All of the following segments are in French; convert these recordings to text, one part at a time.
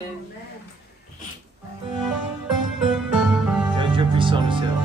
un Dieu puissant, le Seigneur.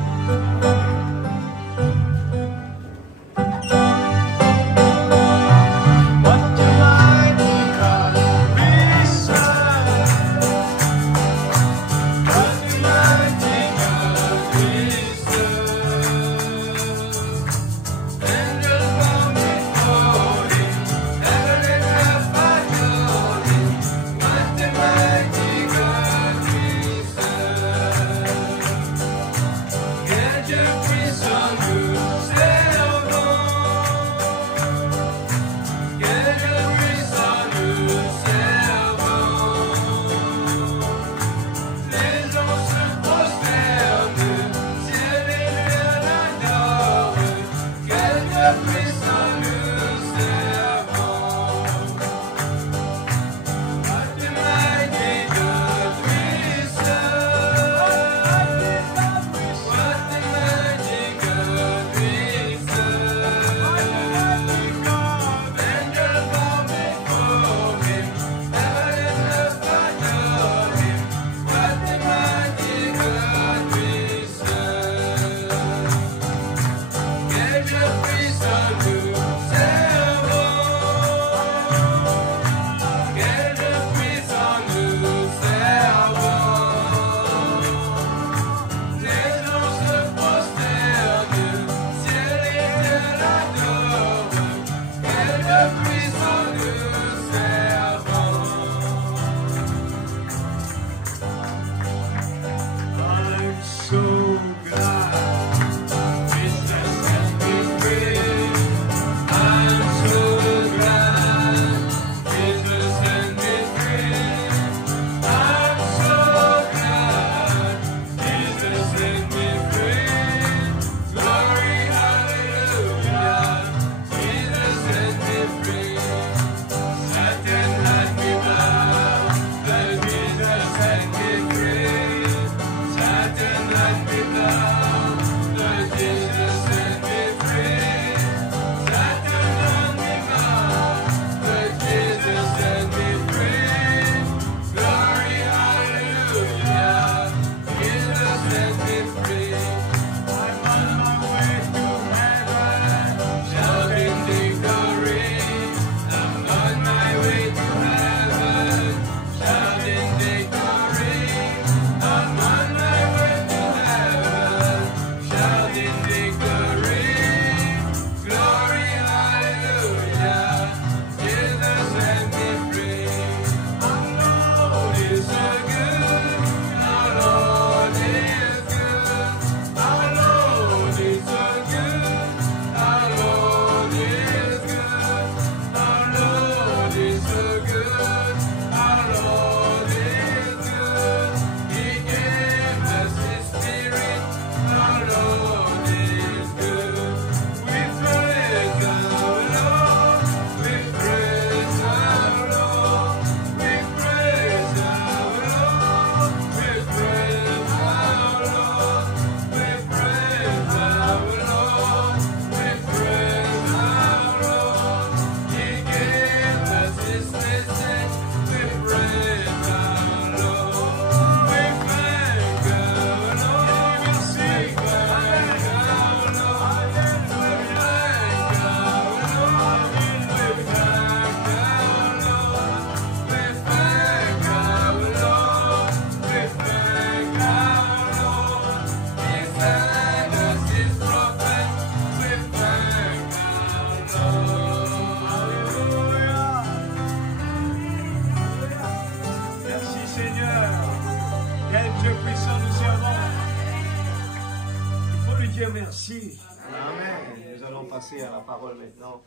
Merci. Amen. Nous allons passer à la parole maintenant.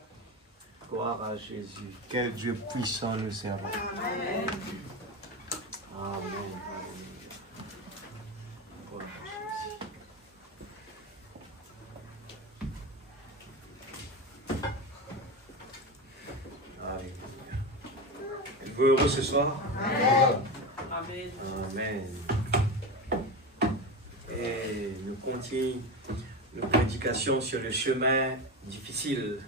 Gloire à Jésus. Quel Dieu puissant nous servons. Amen. Amen. Êtes-vous heureux ce soir? Amen. Amen. Amen. Et nous continuons nos prédications sur le chemin difficile.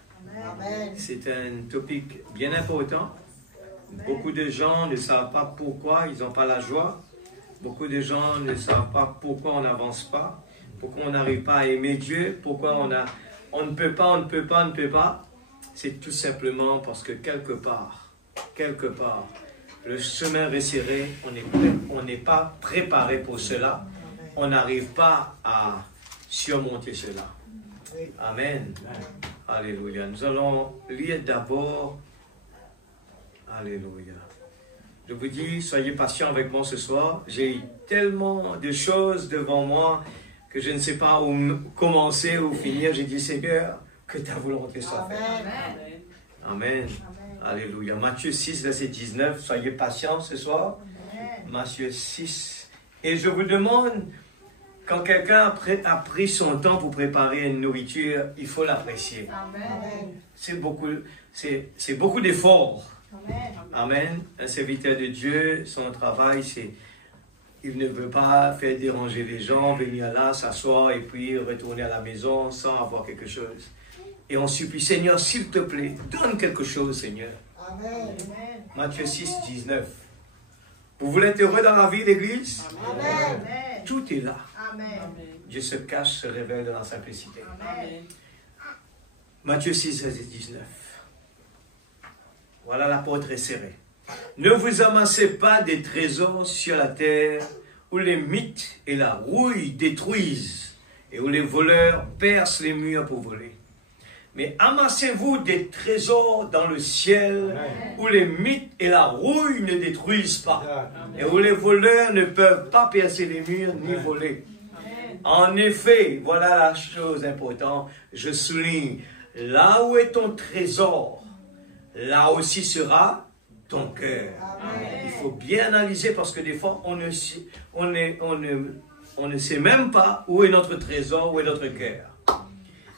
C'est un topic bien important Beaucoup de gens ne savent pas pourquoi ils n'ont pas la joie. Beaucoup de gens ne savent pas pourquoi on n'avance pas. Pourquoi on n'arrive pas à aimer Dieu. Pourquoi on ne peut pas. C'est tout simplement parce que quelque part, le chemin resserré, on n'est pas préparé pour cela. On n'arrive pas à surmonter cela. Amen. Alléluia. Nous allons lire d'abord. Alléluia. Je vous dis, soyez patients avec moi ce soir. J'ai eu tellement de choses devant moi que je ne sais pas où commencer ou finir. J'ai dit, Seigneur, que ta volonté soit faite. Amen. Amen. Alléluia. Matthieu 6, verset 19. Soyez patients ce soir. Matthieu 6. Et je vous demande, quand quelqu'un a pris son temps pour préparer une nourriture, il faut l'apprécier. C'est beaucoup d'efforts. Amen. Un serviteur de Dieu, son travail, c'est... Il ne veut pas faire déranger les gens, venir là, s'asseoir et puis retourner à la maison sans avoir quelque chose. Et on supplie, Seigneur, s'il te plaît, donne quelque chose, Seigneur. Amen. Matthieu 6, 19. Vous voulez être heureux dans la vie, l'Église? Amen. Tout est là. Amen. Dieu se cache, se révèle dans la simplicité. Amen. Matthieu 6, verset 19. Voilà, la porte est serrée. Ne vous amassez pas des trésors sur la terre où les mythes et la rouille détruisent et où les voleurs percent les murs pour voler. Mais amassez-vous des trésors dans le ciel où les mythes et la rouille ne détruisent pas et où les voleurs ne peuvent pas percer les murs ni voler. En effet, voilà la chose importante, je souligne, là où est ton trésor, là aussi sera ton cœur. Il faut bien analyser parce que des fois, on ne sait même pas où est notre trésor, où est notre cœur.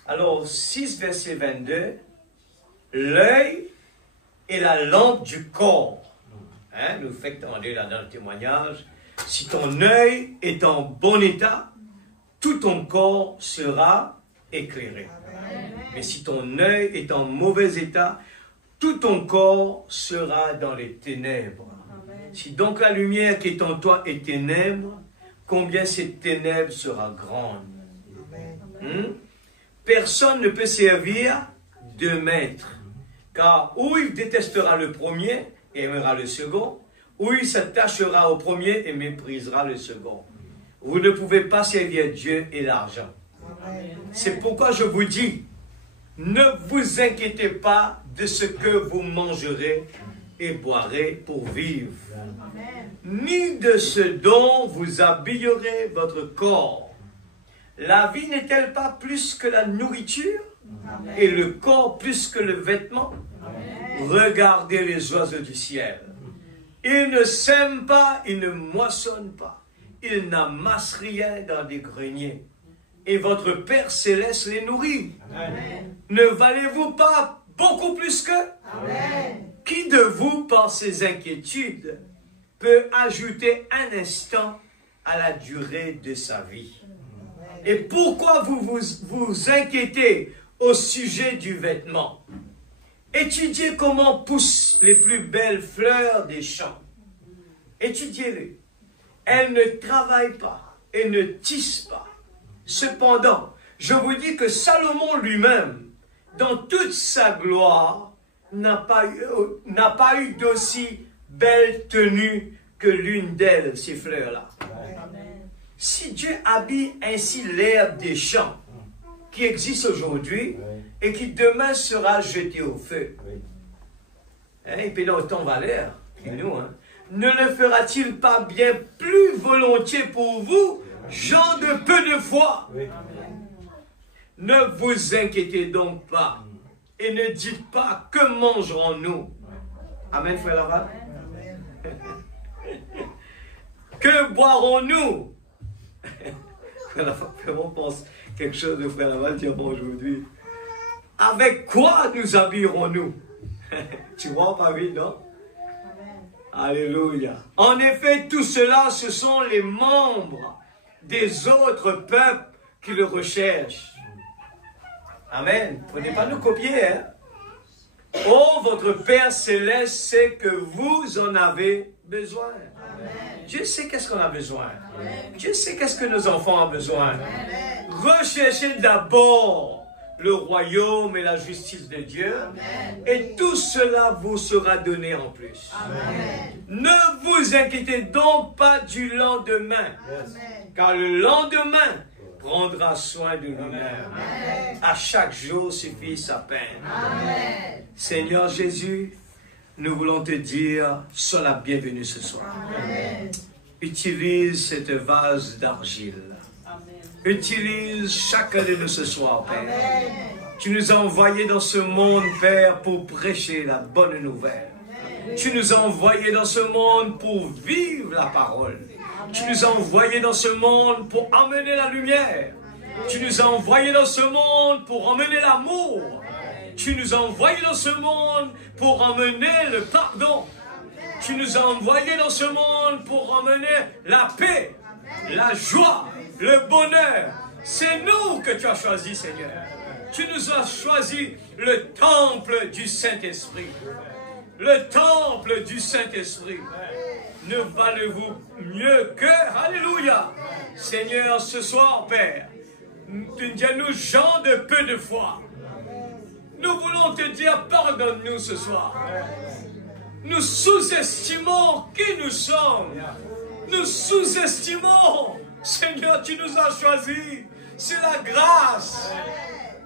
Alors, 6 verset 22, l'œil est la lampe du corps. Hein, nous faisons là dans le témoignage. Si ton œil est en bon état, tout ton corps sera éclairé. Mais si ton œil est en mauvais état, tout ton corps sera dans les ténèbres. Amen. Si donc la lumière qui est en toi est ténèbre, combien cette ténèbre sera grande. Personne ne peut servir deux maîtres, car ou il détestera le premier et aimera le second, ou il s'attachera au premier et méprisera le second. Vous ne pouvez pas servir Dieu et l'argent. C'est pourquoi je vous dis, ne vous inquiétez pas de ce que vous mangerez et boirez pour vivre, ni de ce dont vous habillerez votre corps. La vie n'est-elle pas plus que la nourriture et le corps plus que le vêtement? Regardez les oiseaux du ciel. Ils ne sèment pas, ils ne moissonnent pas, ils n'amassent rien dans des greniers. Et votre Père Céleste les nourrit. Amen. Ne valez-vous pas beaucoup plus qu'eux? Qui de vous, par ses inquiétudes, peut ajouter un instant à la durée de sa vie? Amen. Et pourquoi vous inquiétez au sujet du vêtement? Étudiez comment poussent les plus belles fleurs des champs. Étudiez-les. Elles ne travaillent pas et ne tissent pas. Cependant, je vous dis que Salomon lui-même, dans toute sa gloire, n'a pas eu d'aussi belle tenue que l'une d'elles, ces fleurs-là. Si Dieu habille ainsi l'herbe des champs, qui existe aujourd'hui, et qui demain sera jeté au feu, et puis là, autant valeur, nous, ne le fera-t-il pas bien plus volontiers pour vous, gens de peu de foi? Ne vous inquiétez donc pas et ne dites pas que mangerons-nous. Amen, frère Laval. Que boirons-nous? On pense quelque chose de frère Laval dire bon aujourd'hui. Avec quoi nous habillerons-nous? Tu vois pas vite, non? Alléluia. En effet, tout cela, ce sont les membres des autres peuples qui le recherchent. Amen. Prenez pas nous copier, hein. Oh, votre Père Céleste sait que vous en avez besoin. Dieu sait qu'est-ce qu'on a besoin. Dieu sait qu'est-ce que nos enfants ont besoin. Recherchez d'abord le royaume et la justice de Dieu. Et tout cela vous sera donné en plus. Ne vous inquiétez donc pas du lendemain. Car le lendemain prendra soin de lui-même. À chaque jour suffit sa peine. Seigneur Jésus, nous voulons te dire, sois la bienvenue ce soir. Utilise cette vase d'argile. Utilise chacun de nous ce soir, Père. Tu nous as envoyés dans ce monde, Père, pour prêcher la bonne nouvelle. Tu nous as envoyés dans ce monde pour vivre la parole. Tu nous as envoyés dans ce monde pour emmener la lumière. Tu nous as envoyés dans ce monde pour emmener l'amour. Tu nous as envoyés dans ce monde pour emmener le pardon. Tu nous as envoyés dans ce monde pour emmener la paix, la joie, le bonheur. C'est nous que tu as choisi, Seigneur. Tu nous as choisi le temple du Saint-Esprit. Le temple du Saint-Esprit. Ne valez-vous mieux que, alléluia, Seigneur, ce soir, Père, tu dis à nous, gens de peu de foi, nous voulons te dire, pardonne-nous ce soir. Nous sous-estimons qui nous sommes. Nous sous-estimons, Seigneur, tu nous as choisis. C'est la grâce.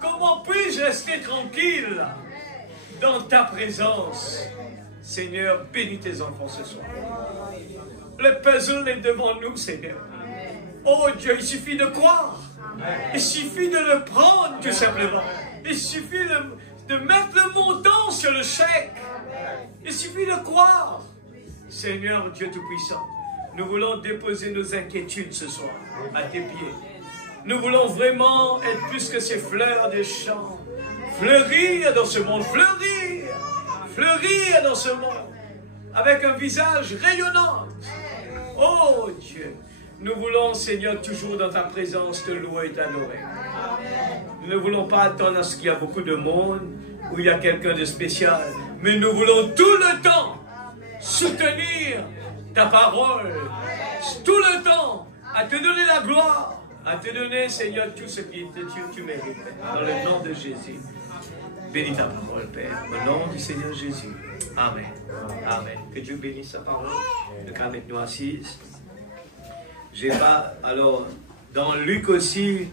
Comment puis-je rester tranquille dans ta présence? Seigneur, bénis tes enfants ce soir. Le puzzle est devant nous, Seigneur. Oh Dieu, il suffit de croire. Il suffit de le prendre, tout simplement. Il suffit de mettre le montant sur le chèque. Il suffit de croire. Seigneur Dieu Tout-Puissant, nous voulons déposer nos inquiétudes ce soir à tes pieds. Nous voulons vraiment être plus que ces fleurs des champs. Fleurir dans ce monde, fleurir. Fleurir dans ce monde. Avec un visage rayonnant. Oh Dieu, nous voulons, Seigneur, toujours dans ta présence te louer et t'adorer. Nous ne voulons pas attendre à ce qu'il y a beaucoup de monde, où il y a quelqu'un de spécial, mais nous voulons tout le temps soutenir ta parole, tout le temps à te donner la gloire, à te donner, Seigneur, tout ce que tu mérites, dans le nom de Jésus. Bénis ta parole, Père, au nom du Seigneur Jésus. Amen. Amen. Que Dieu bénisse sa parole. Le cas avec nous assise. J'ai pas, alors, dans Luc aussi,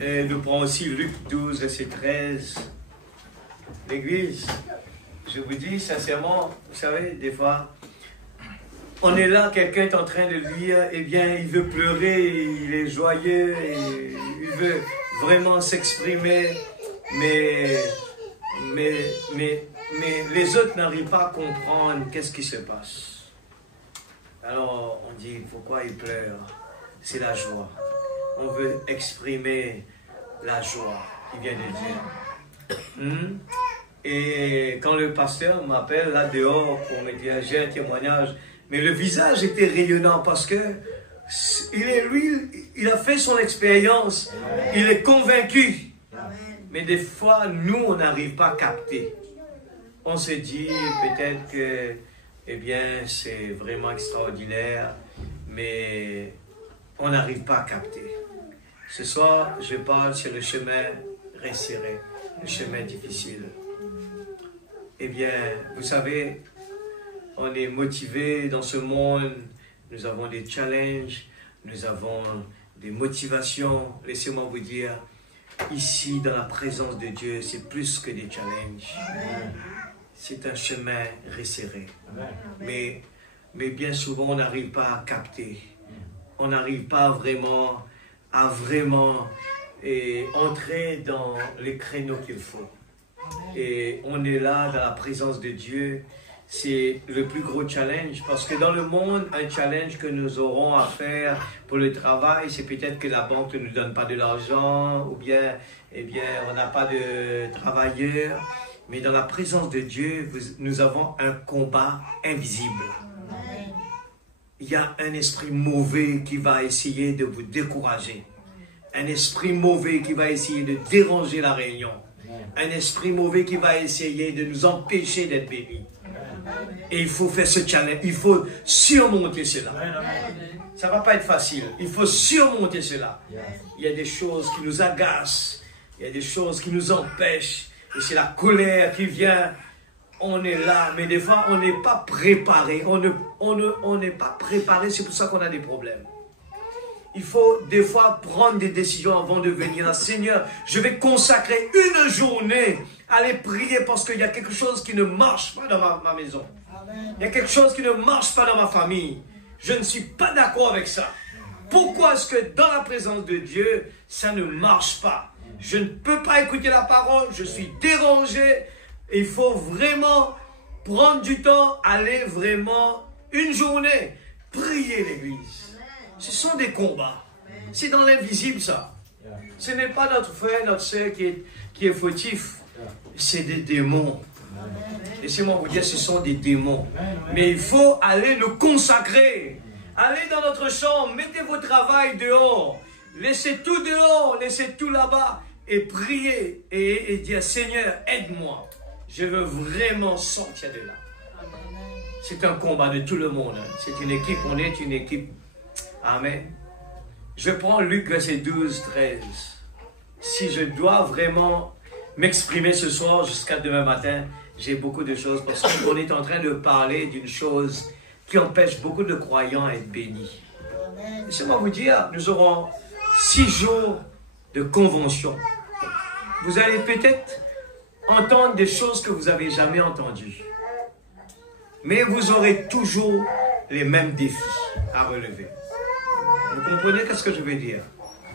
nous prenons aussi Luc 12, verset 13. L'Église, je vous dis sincèrement, vous savez, des fois, on est là, quelqu'un est en train de lire, eh bien, il veut pleurer, il est joyeux, et il veut vraiment s'exprimer, mais les autres n'arrivent pas à comprendre qu'est-ce qui se passe. Alors, on dit, pourquoi il pleure? C'est la joie. On veut exprimer la joie qu'il vient de dire. Et quand le pasteur m'appelle là dehors pour me dire, j'ai un témoignage, mais le visage était rayonnant parce que il a fait son expérience, il est convaincu. Mais des fois, nous, on n'arrive pas à capter. On se dit peut-être que, eh bien, c'est vraiment extraordinaire, mais on n'arrive pas à capter. Ce soir, je parle sur le chemin resserré, le chemin difficile. Eh bien, vous savez, on est motivé dans ce monde, nous avons des challenges, nous avons des motivations. Laissez-moi vous dire, ici, dans la présence de Dieu, c'est plus que des challenges. C'est un chemin resserré. Mais bien souvent, on n'arrive pas à capter. On n'arrive pas vraiment à entrer dans les créneaux qu'il faut. Et on est là dans la présence de Dieu. C'est le plus gros challenge, parce que dans le monde, un challenge que nous aurons à faire pour le travail, c'est peut-être que la banque ne nous donne pas de l'argent, ou bien, eh bien, on n'a pas de travailleurs. Mais dans la présence de Dieu, nous avons un combat invisible. Il y a un esprit mauvais qui va essayer de vous décourager. Un esprit mauvais qui va essayer de déranger la réunion. Un esprit mauvais qui va essayer de nous empêcher d'être bénis. Et il faut faire ce challenge, il faut surmonter cela. Ça ne va pas être facile, il faut surmonter cela. Il y a des choses qui nous agacent, il y a des choses qui nous empêchent, et c'est la colère qui vient. On est là, mais des fois on n'est pas préparé, on n'est pas préparé, c'est pour ça qu'on a des problèmes. Il faut des fois prendre des décisions avant de venir là. Seigneur, je vais consacrer une journée à aller prier parce qu'il y a quelque chose qui ne marche pas dans ma maison. Il y a quelque chose qui ne marche pas dans ma famille. Je ne suis pas d'accord avec ça. Pourquoi est-ce que dans la présence de Dieu, ça ne marche pas? Je ne peux pas écouter la parole, je suis dérangé. Il faut vraiment prendre du temps, aller vraiment une journée, prier l'église. Ce sont des combats. C'est dans l'invisible ça. Ce n'est pas notre frère, notre soeur qui est fautif. C'est des démons. Laissez-moi vous dire, ce sont des démons. Mais il faut aller le consacrer. Allez dans notre chambre, mettez vos travail dehors. Laissez tout dehors, laissez tout là-bas. Et priez et dire, Seigneur, aide-moi. Je veux vraiment sortir de là. C'est un combat de tout le monde. C'est une équipe, on est une équipe. Amen. Je prends Luc verset 12, 13. Si je dois vraiment m'exprimer ce soir jusqu'à demain matin, j'ai beaucoup de choses parce qu'on est en train de parler d'une chose qui empêche beaucoup de croyants à être bénis. Laissez-moi vous dire, nous aurons 6 jours de convention. Vous allez peut-être entendre des choses que vous n'avez jamais entendues. Mais vous aurez toujours les mêmes défis à relever. Vous comprenez ce que je veux dire?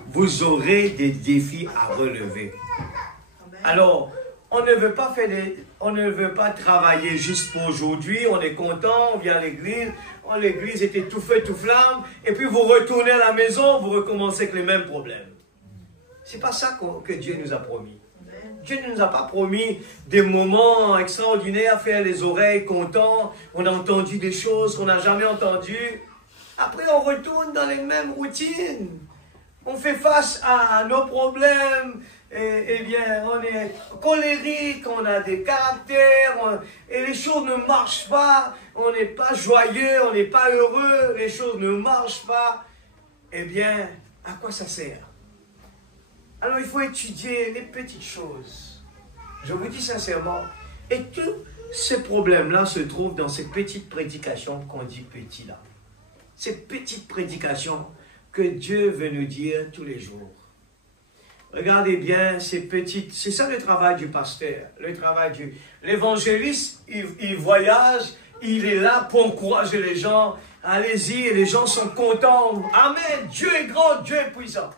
Vous aurez des défis à relever. Alors, on ne veut pas travailler juste pour aujourd'hui. On est content, on vient à l'église. L'église était tout feu, tout flamme. Et puis vous retournez à la maison, vous recommencez avec les mêmes problèmes. C'est pas ça que Dieu nous a promis. Dieu ne nous a pas promis des moments extraordinaires, faire les oreilles contents. On a entendu des choses qu'on n'a jamais entendues. Après, on retourne dans les mêmes routines. On fait face à nos problèmes. Eh bien, on est colérique, on a des caractères, et les choses ne marchent pas. On n'est pas joyeux, on n'est pas heureux, les choses ne marchent pas. Eh bien, à quoi ça sert? Alors, il faut étudier les petites choses. Je vous dis sincèrement, et tous ces problèmes-là se trouvent dans ces petites prédications qu'on dit petits là. Ces petites prédications que Dieu veut nous dire tous les jours. Regardez bien ces petites... C'est ça le travail du pasteur, le travail du... L'évangéliste, il voyage, il est là pour encourager les gens. Allez-y, et les gens sont contents. Amen, Dieu est grand, Dieu est puissant.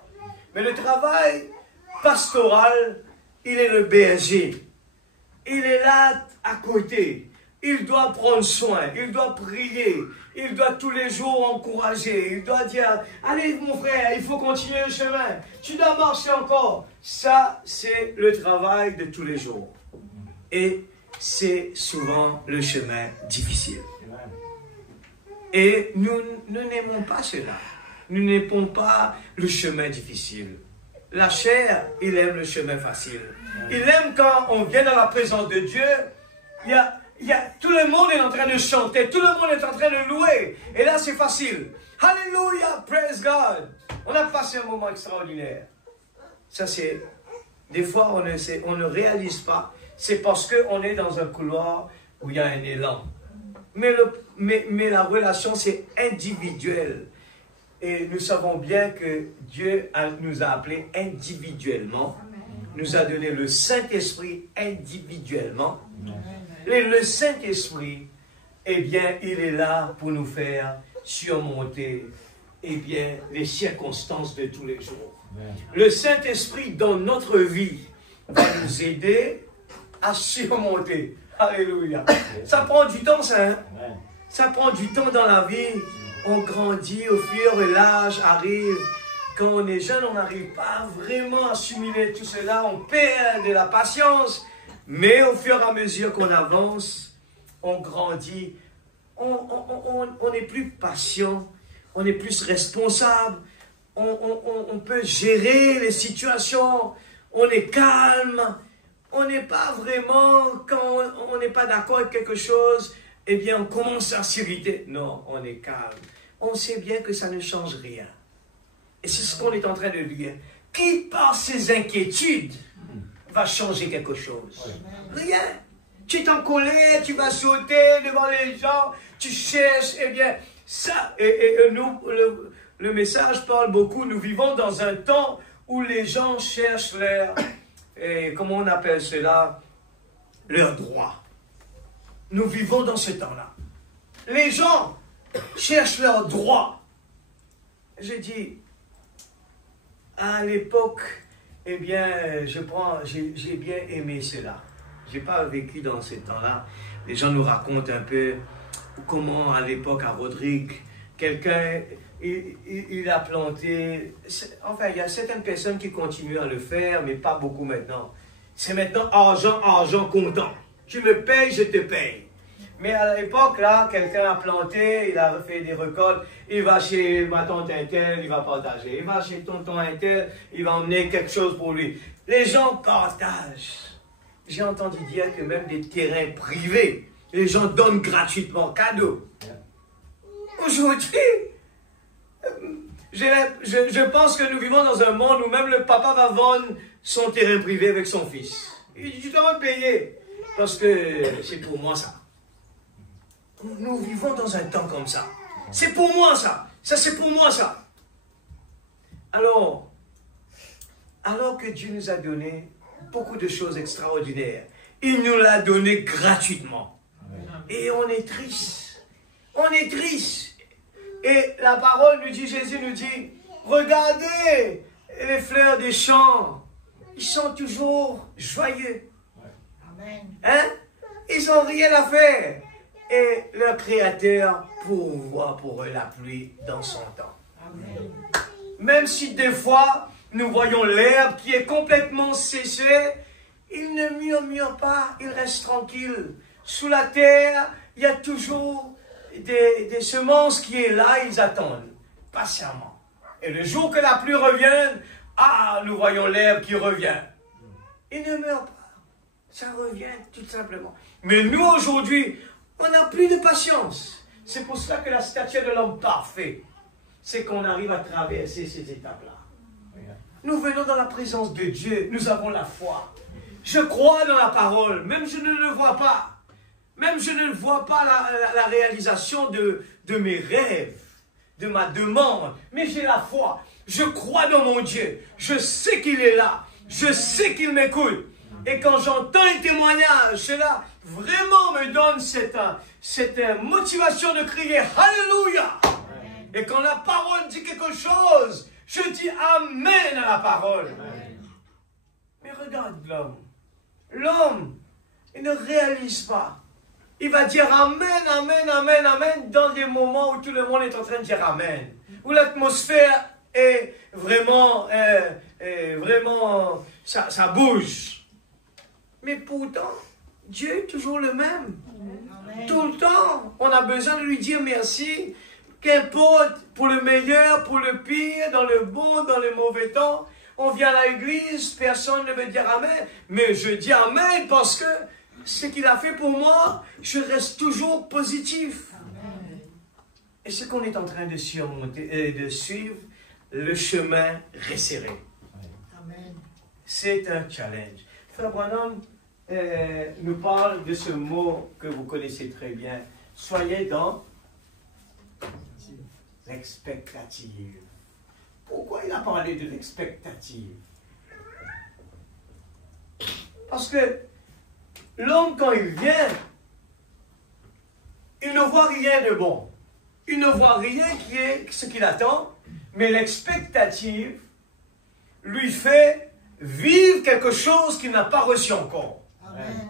Mais le travail pastoral, il est le berger. Il est là à côté. Il doit prendre soin, il doit prier, il doit tous les jours encourager, il doit dire, allez mon frère, il faut continuer le chemin, tu dois marcher encore. Ça, c'est le travail de tous les jours. Et c'est souvent le chemin difficile. Et nous n'aimons pas cela. Nous n'aimons pas le chemin difficile. La chair, il aime le chemin facile. Il aime quand on vient dans la présence de Dieu, tout le monde est en train de chanter, tout le monde est en train de louer. Et là, c'est facile. Alléluia, praise God. On a passé un moment extraordinaire. Ça, c'est... Des fois, on ne réalise pas. C'est parce qu'on est dans un couloir où il y a un élan. Mais la relation, c'est individuel. Et nous savons bien que Dieu nous a appelés individuellement. Nous a donné le Saint-Esprit individuellement. Et le Saint-Esprit, eh bien, il est là pour nous faire surmonter, eh bien, les circonstances de tous les jours. Le Saint-Esprit, dans notre vie, va nous aider à surmonter. Alléluia. Ça prend du temps, ça, hein? Ça prend du temps dans la vie. On grandit au fur et l'âge arrive. Quand on est jeune, on n'arrive pas vraiment à assimiler tout cela. On perd de la patience. Mais au fur et à mesure qu'on avance, on grandit, on est plus patient, on est plus responsable, on peut gérer les situations, on est calme, on n'est pas vraiment, quand on n'est pas d'accord avec quelque chose, eh bien, on commence à s'irriter. Non, on est calme. On sait bien que ça ne change rien. Et c'est ce qu'on est en train de dire. Qui, par ses inquiétudes, va changer quelque chose? Rien. Tu es en colère, tu vas sauter devant les gens, tu cherches, eh bien, ça, nous, le message parle beaucoup, nous vivons dans un temps où les gens cherchent leur, comment on appelle cela, leur droit. Nous vivons dans ce temps-là. Les gens cherchent leur droit. Je dis, à l'époque, eh bien, j'ai bien aimé cela. Je n'ai pas vécu dans ce temps-là. Les gens nous racontent un peu comment, à l'époque, à Rodrigue, quelqu'un, il a planté... Enfin, il y a certaines personnes qui continuent à le faire, mais pas beaucoup maintenant. C'est maintenant argent, argent, comptant. Tu me payes, je te paye. Mais à l'époque, là, quelqu'un a planté, il a fait des récoltes, il va chez ma tante Intel, il va partager. Il va chez tonton Intel, il va emmener quelque chose pour lui. Les gens partagent. J'ai entendu dire que même des terrains privés, les gens donnent gratuitement, cadeau. Aujourd'hui, je pense que nous vivons dans un monde où même le papa va vendre son terrain privé avec son fils. Il dit, tu dois me payer, parce que c'est pour moi ça. Nous vivons dans un temps comme ça. C'est pour moi ça. Ça c'est pour moi ça. Alors que Dieu nous a donné beaucoup de choses extraordinaires, il nous l'a donné gratuitement. Et on est triste. On est triste. Et la parole nous dit, Jésus nous dit, regardez les fleurs des champs. Ils sont toujours joyeux. Hein? Ils n'ont rien à faire. Et leur Créateur pourvoit pour eux la pluie dans son temps. Amen. Même si des fois, nous voyons l'herbe qui est complètement séchée, il ne murmure pas, il reste tranquille. Sous la terre, il y a toujours des semences qui sont là, ils attendent patiemment. Et le jour que la pluie revienne, nous voyons l'herbe qui revient. Il ne meurt pas, ça revient tout simplement. Mais nous aujourd'hui, on n'a plus de patience. C'est pour cela que la statue de l'homme parfait, c'est qu'on arrive à traverser ces étapes-là. Nous venons dans la présence de Dieu, nous avons la foi. Je crois dans la parole, même je ne le vois pas. Même je ne vois pas la réalisation de mes rêves, de ma demande. Mais j'ai la foi. Je crois dans mon Dieu. Je sais qu'il est là. Je sais qu'il m'écoute. Et quand j'entends un témoignage, cela vraiment me donne cette motivation de crier Alléluia. Et quand la parole dit quelque chose, je dis Amen à la parole. Amen. Mais regarde l'homme. L'homme, il ne réalise pas. Il va dire Amen, Amen, Amen, Amen dans des moments où tout le monde est en train de dire Amen. Où l'atmosphère est vraiment, ça bouge. Mais pourtant, Dieu est toujours le même. Amen. Tout le temps, on a besoin de lui dire merci. Qu'importe, pour le meilleur, pour le pire, dans le bon, dans le mauvais temps. On vient à l'église, personne ne veut dire Amen. Mais je dis Amen parce que ce qu'il a fait pour moi, je reste toujours positif. Amen. Et ce qu'on est en train de surmonter, de suivre, le chemin resserré. Amen. C'est un challenge. Frère Branham nous parle de ce mot que vous connaissez très bien. Soyez dans l'expectative. Pourquoi il a parlé de l'expectative? Parce que l'homme, quand il vient, il ne voit rien de bon. Il ne voit rien qui est ce qu'il attend, mais l'expectative lui fait vivre quelque chose qu'il n'a pas reçu encore. Amen.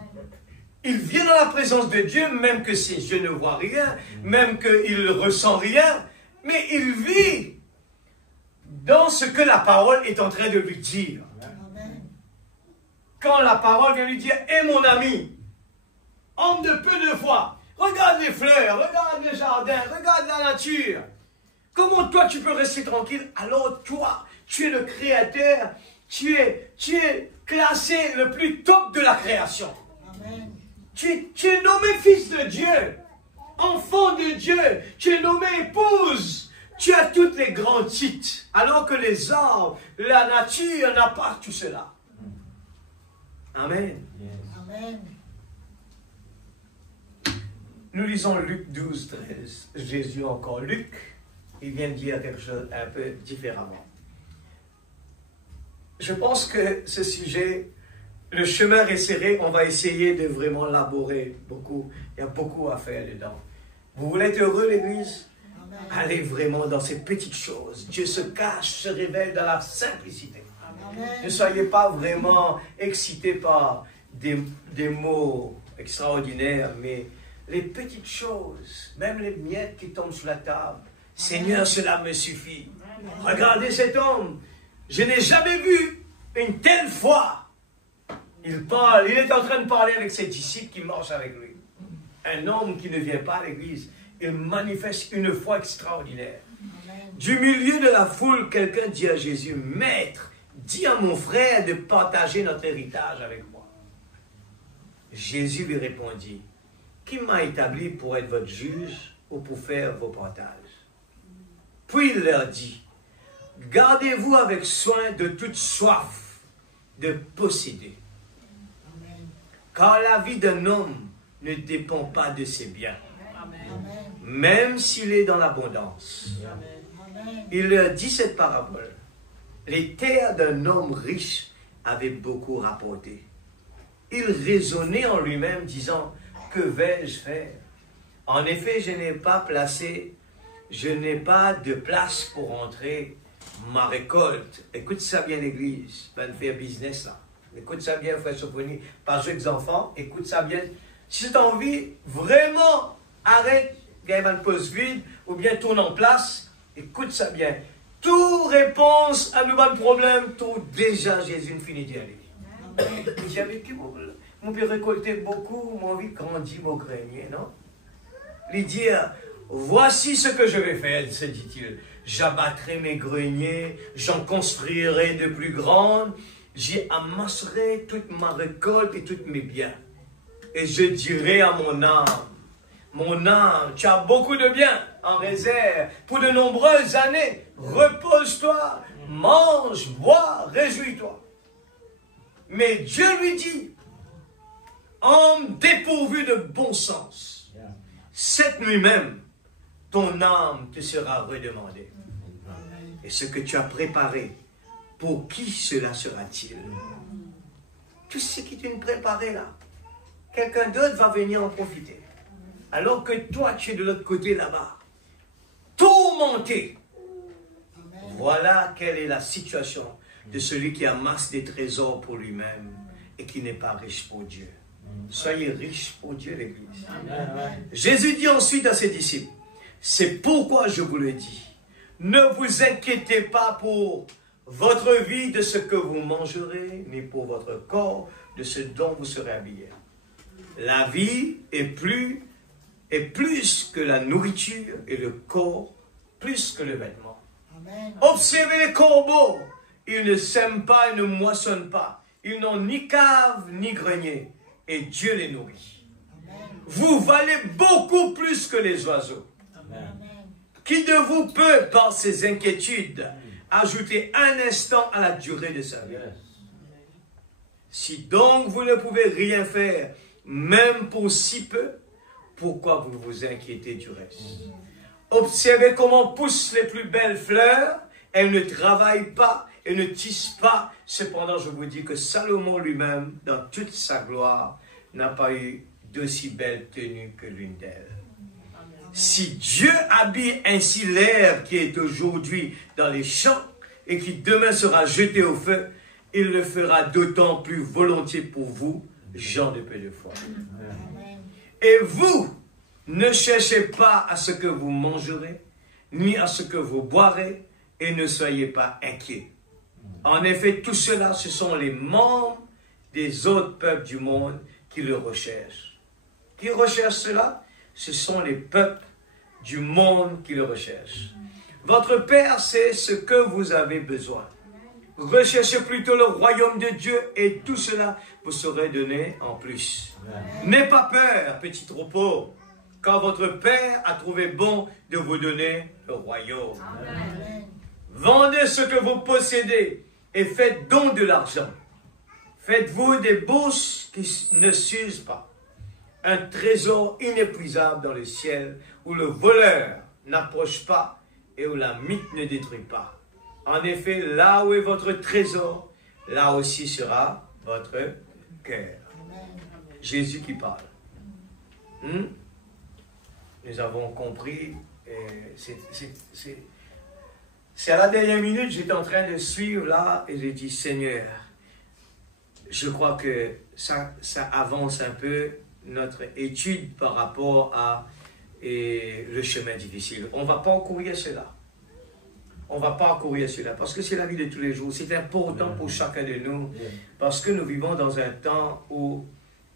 Il vient dans la présence de Dieu, même que ses yeux ne voient rien, même qu'il ne ressent rien, mais il vit dans ce que la parole est en train de lui dire. Amen. Quand la parole vient lui dire, hé mon ami, homme de peu de foi, regarde les fleurs, regarde le jardin, regarde la nature. Comment toi tu peux rester tranquille alors toi, tu es le créateur, tu es classé le plus top de la création. Amen. Tu es nommé fils de Dieu, enfant de Dieu, tu es nommé épouse. Tu as tous les grands titres, alors que les hommes, la nature n'a pas tout cela. Amen. Amen. Nous lisons Luc 12, 13. Jésus encore. Luc, il vient de dire quelque chose un peu différemment. Je pense que ce sujet, le chemin resserré, on va essayer de vraiment l'aborer beaucoup. Il y a beaucoup à faire dedans. Vous voulez être heureux, l'Église? Allez vraiment dans ces petites choses. Dieu se cache, se révèle dans la simplicité. Amen. Ne soyez pas vraiment excités par des mots extraordinaires, mais les petites choses, même les miettes qui tombent sur la table. Seigneur, cela me suffit. Regardez cet homme. Je n'ai jamais vu une telle foi. Il parle, il est en train de parler avec ses disciples qui marchent avec lui. Un homme qui ne vient pas à l'église, il manifeste une foi extraordinaire. Amen. Du milieu de la foule, quelqu'un dit à Jésus, Maître, dis à mon frère de partager notre héritage avec moi. Jésus lui répondit, qui m'a établi pour être votre juge ou pour faire vos partages? Puis il leur dit, gardez-vous avec soin de toute soif de posséder. Amen. Car la vie d'un homme ne dépend pas de ses biens, Amen. même s'il est dans l'abondance. Amen. Il leur dit cette parabole. Les terres d'un homme riche avaient beaucoup rapporté. Il raisonnait en lui-même, disant, que vais-je faire? En effet, je n'ai pas de place pour entrer ma récolte. Écoute ça bien, l'église. Va faire business là. Écoute ça bien, frère Sophonie. Pas jouer avec les enfants. Écoute ça bien. Si tu as envie, vraiment, arrête, gagne une pause vide, ou bien tourne en place. Écoute ça bien. Toute réponse à nos problèmes, tout déjà, Jésus ne finit d'y aller. J'avais qui mon peut récolter beaucoup, mon vie grandit mon grenier, non? Lui dire, voici ce que je vais faire, se dit-il. J'abattrai mes greniers, j'en construirai de plus grandes, j'y amasserai toute ma récolte et tous mes biens. Et je dirai à mon âme, tu as beaucoup de biens en réserve pour de nombreuses années. Repose-toi, mange, bois, réjouis-toi. Mais Dieu lui dit, homme dépourvu de bon sens, cette nuit même, ton âme te sera redemandée. Et ce que tu as préparé, pour qui cela sera-t-il? Tout ce qui t'est préparé là, quelqu'un d'autre va venir en profiter. Alors que toi, tu es de l'autre côté là-bas, tourmenté. Voilà quelle est la situation de celui qui amasse des trésors pour lui-même et qui n'est pas riche pour Dieu. Soyez riches pour Dieu, l'Église. Jésus dit ensuite à ses disciples, c'est pourquoi je vous le dis, ne vous inquiétez pas pour votre vie de ce que vous mangerez, ni pour votre corps de ce dont vous serez habillés. La vie est plus que la nourriture et le corps plus que le vêtement. Amen. Observez les corbeaux, ils ne sèment pas et ne moissonnent pas. Ils n'ont ni cave ni grenier, et Dieu les nourrit. Amen. Vous valez beaucoup plus que les oiseaux. Amen. Qui de vous peut, par ses inquiétudes, ajouter un instant à la durée de sa vie? Si donc vous ne pouvez rien faire, même pour si peu, pourquoi vous vous inquiétez du reste? Observez comment poussent les plus belles fleurs. Elles ne travaillent pas et ne tissent pas. Cependant, je vous dis que Salomon lui-même, dans toute sa gloire, n'a pas eu d'aussi belle tenue que l'une d'elles. Si Dieu habille ainsi l'herbe qui est aujourd'hui dans les champs et qui demain sera jetée au feu, il le fera d'autant plus volontiers pour vous, gens de peu de foi. Amen. Et vous, ne cherchez pas à ce que vous mangerez, ni à ce que vous boirez, et ne soyez pas inquiets. En effet, tout cela, ce sont les membres des autres peuples du monde qui le recherchent. Qui recherchent cela? Ce sont les peuples du monde qui le recherchent. Votre Père sait ce que vous avez besoin. Recherchez plutôt le royaume de Dieu et tout cela vous sera donné en plus. N'ayez pas peur, petit troupeau, quand votre Père a trouvé bon de vous donner le royaume. Amen. Vendez ce que vous possédez et faites don de l'argent. Faites-vous des bourses qui ne s'usent pas. Un trésor inépuisable dans le ciel où le voleur n'approche pas et où la mythe ne détruit pas. En effet, là où est votre trésor, là aussi sera votre cœur. Jésus qui parle. Nous avons compris. C'est à la dernière minute, j'étais en train de suivre là et j'ai dit, Seigneur, je crois que ça avance un peu notre étude par rapport à le chemin difficile. On ne va pas encourir cela. On ne va pas encourir cela parce que c'est la vie de tous les jours. C'est important pour chacun de nous parce que nous vivons dans un temps où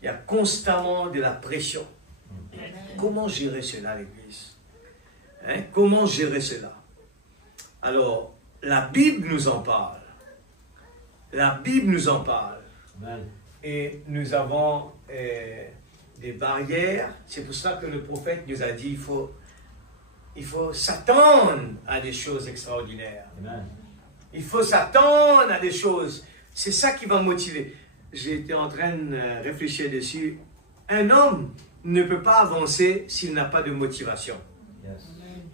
il y a constamment de la pression. Comment gérer cela, l'Église? Comment gérer cela? Alors, la Bible nous en parle. La Bible nous en parle. Et nous avons des barrières. C'est pour ça que le prophète nous a dit il faut s'attendre à des choses extraordinaires. Il faut s'attendre à des choses. C'est ça qui va motiver. J'étais en train de réfléchir dessus. Un homme ne peut pas avancer s'il n'a pas de motivation.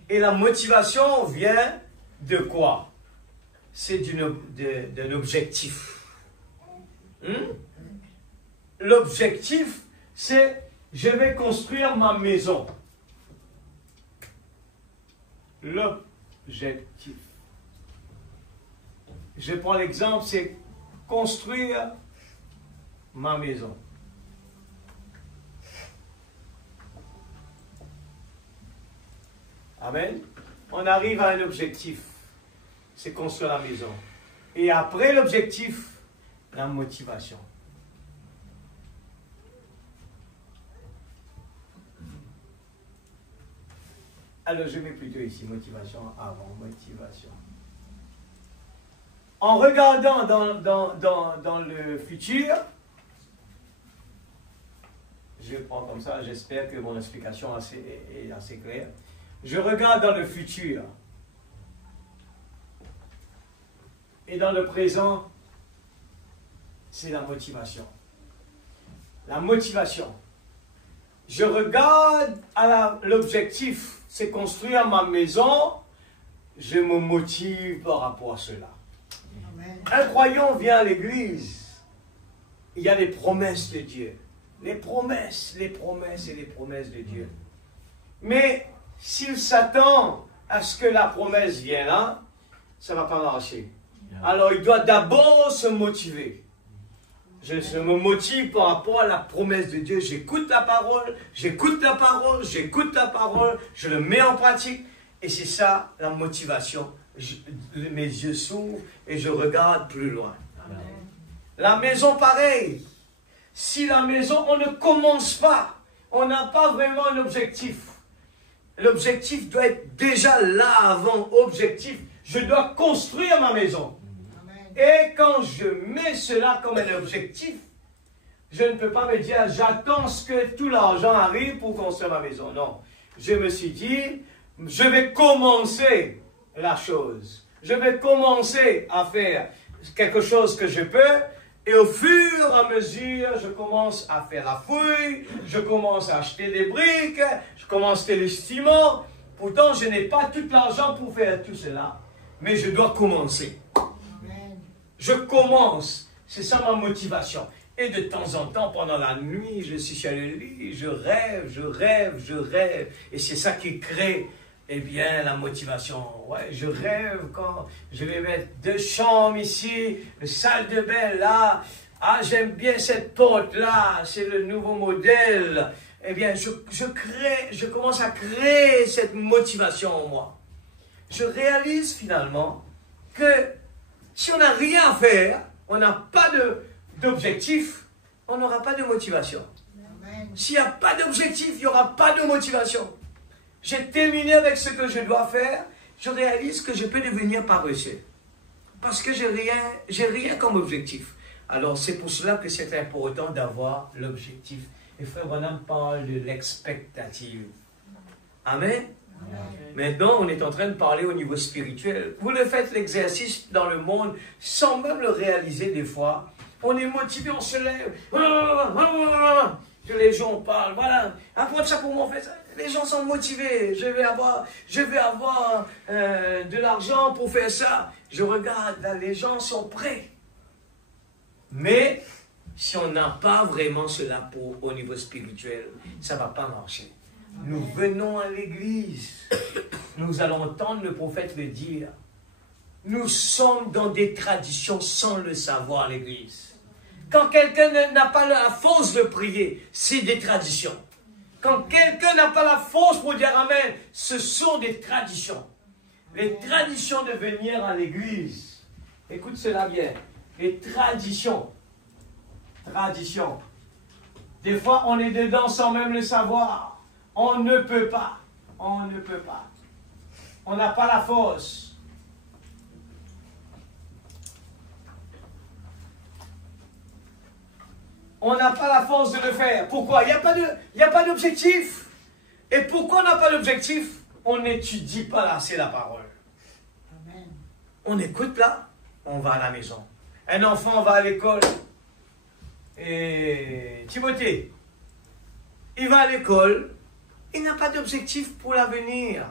Et la motivation vient de quoi? C'est d'un objectif. L'objectif, c'est je vais construire ma maison. L'objectif. Je prends l'exemple, c'est construire ma maison. Amen. On arrive à un objectif, c'est construire la maison. Et après l'objectif, la motivation. Alors je mets plutôt ici motivation avant motivation. En regardant dans le futur, je prends comme ça, j'espère que mon explication est assez claire. Je regarde dans le futur. Et dans le présent, c'est la motivation. La motivation. Je regarde à l'objectif, c'est construire ma maison. Je me motive par rapport à cela. Amen. Un croyant vient à l'église. Il y a les promesses de Dieu. Les promesses et les promesses de Dieu. Mais s'il s'attend à ce que la promesse vienne là, ça ne va pas marcher. Alors il doit d'abord se motiver. Je me motive par rapport à la promesse de Dieu. J'écoute la parole, je le mets en pratique. Et c'est ça la motivation. Mes yeux s'ouvrent et je regarde plus loin. Amen. La maison, pareil. Si la maison, on ne commence pas, on n'a pas vraiment un objectif. L'objectif doit être déjà là avant. Objectif, je dois construire ma maison. Et quand je mets cela comme un objectif, je ne peux pas me dire, j'attends que tout l'argent arrive pour construire ma maison. Non. Je me suis dit, je vais commencer la chose. Je vais commencer à faire quelque chose que je peux. Et au fur et à mesure, je commence à faire la fouille. Je commence à acheter des briques. Je commence à acheter les ciments. Pourtant, je n'ai pas tout l'argent pour faire tout cela. Mais je dois commencer. Je commence, c'est ça ma motivation. Et de temps en temps, pendant la nuit, je suis sur le lit, je rêve. Et c'est ça qui crée, eh bien, la motivation. Ouais, je rêve quand je vais mettre 2 chambres ici, une salle de bain là. Ah, j'aime bien cette porte là, c'est le nouveau modèle. Eh bien, je commence à créer cette motivation en moi. Je réalise finalement que si on n'a rien à faire, on n'a pas d'objectif, on n'aura pas de motivation. S'il n'y a pas d'objectif, il n'y aura pas de motivation. J'ai terminé avec ce que je dois faire, je réalise que je peux devenir paresseux. Parce que j'ai rien comme objectif. Alors c'est pour cela que c'est important d'avoir l'objectif. Et Frère Branham parle de l'expectative. Amen. Maintenant, on est en train de parler au niveau spirituel. Vous le faites l'exercice dans le monde sans même le réaliser des fois. On est motivé, on se lève. Les gens parlent, voilà. Après ça, comment on fait ça? Les gens sont motivés. Je vais avoir de l'argent pour faire ça. Je regarde, là, les gens sont prêts. Mais si on n'a pas vraiment cela au niveau spirituel, ça ne va pas marcher. Nous venons à l'église. Nous allons entendre le prophète le dire. Nous sommes dans des traditions sans le savoir, l'église. Quand quelqu'un n'a pas la force de prier, c'est des traditions. Quand quelqu'un n'a pas la force pour dire Amen, ce sont des traditions. Les traditions de venir à l'église. Écoute cela bien. Les traditions. Traditions. Des fois, on est dedans sans même le savoir. On ne peut pas. On ne peut pas. On n'a pas la force. On n'a pas la force de le faire. Pourquoi? Il n'y a pas d'objectif. Et pourquoi on n'a pas d'objectif? On n'étudie pas assez la parole. Amen. On écoute là, on va à la maison. Un enfant va à l'école. Et Timothée, il va à l'école. Il n'a pas d'objectif pour l'avenir.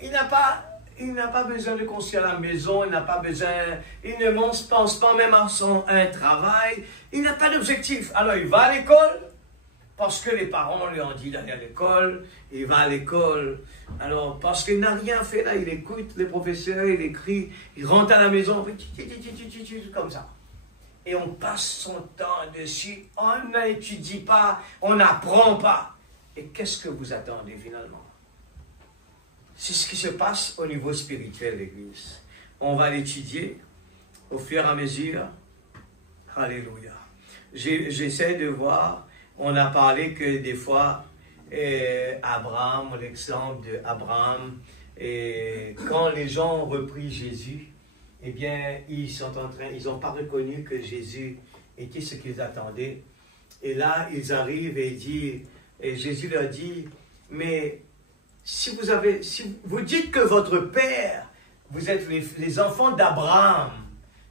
Il n'a pas besoin de construire la maison, il n'a pas besoin, il ne pense pas même à un travail, il n'a pas d'objectif. Alors il va à l'école, parce que les parents lui ont dit d'aller à l'école, il va à l'école. Alors parce qu'il n'a rien fait là, il écoute les professeurs, il écrit, il rentre à la maison, comme ça. Et on passe son temps dessus, on n'étudie pas, on n'apprend pas. Et qu'est-ce que vous attendez finalement? C'est ce qui se passe au niveau spirituel, l'Église. On va l'étudier au fur et à mesure. Alléluia. J'essaie de voir, on a parlé que des fois, Abraham, l'exemple d'Abraham, quand les gens ont repris Jésus, eh bien, ils n'ont pas reconnu que Jésus était ce qu'ils attendaient. Et là, ils arrivent et Jésus leur dit, mais si vous dites que votre père, vous êtes les enfants d'Abraham,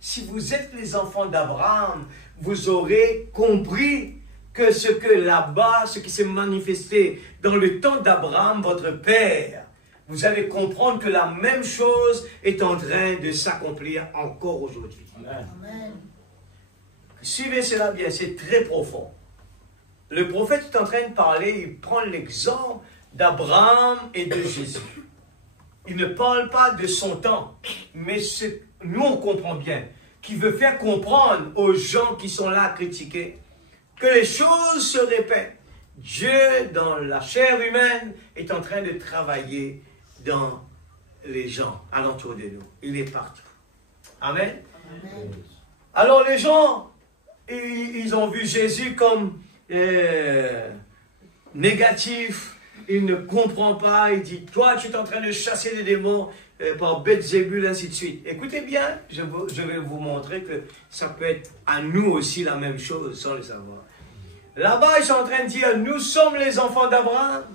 si vous êtes les enfants d'Abraham, vous aurez compris que ce qui s'est manifesté dans le temps d'Abraham, votre père, vous allez comprendre que la même chose est en train de s'accomplir encore aujourd'hui. Amen. Suivez cela bien, c'est très profond. Le prophète est en train de parler, il prend l'exemple d'Abraham et de Jésus. Il ne parle pas de son temps, mais nous on comprend bien, qu'il veut faire comprendre aux gens qui sont là à critiquer que les choses se répètent. Dieu, dans la chair humaine, est en train de travailler dans les gens alentour de nous. Il est partout. Amen. Amen. Alors les gens, ils ont vu Jésus comme négatif. Il ne comprend pas, il dit, toi tu es en train de chasser des démons par Belzébul, ainsi de suite. Écoutez bien, je vais vous montrer que ça peut être à nous aussi la même chose, sans le savoir. Là-bas, ils sont en train de dire, nous sommes les enfants d'Abraham,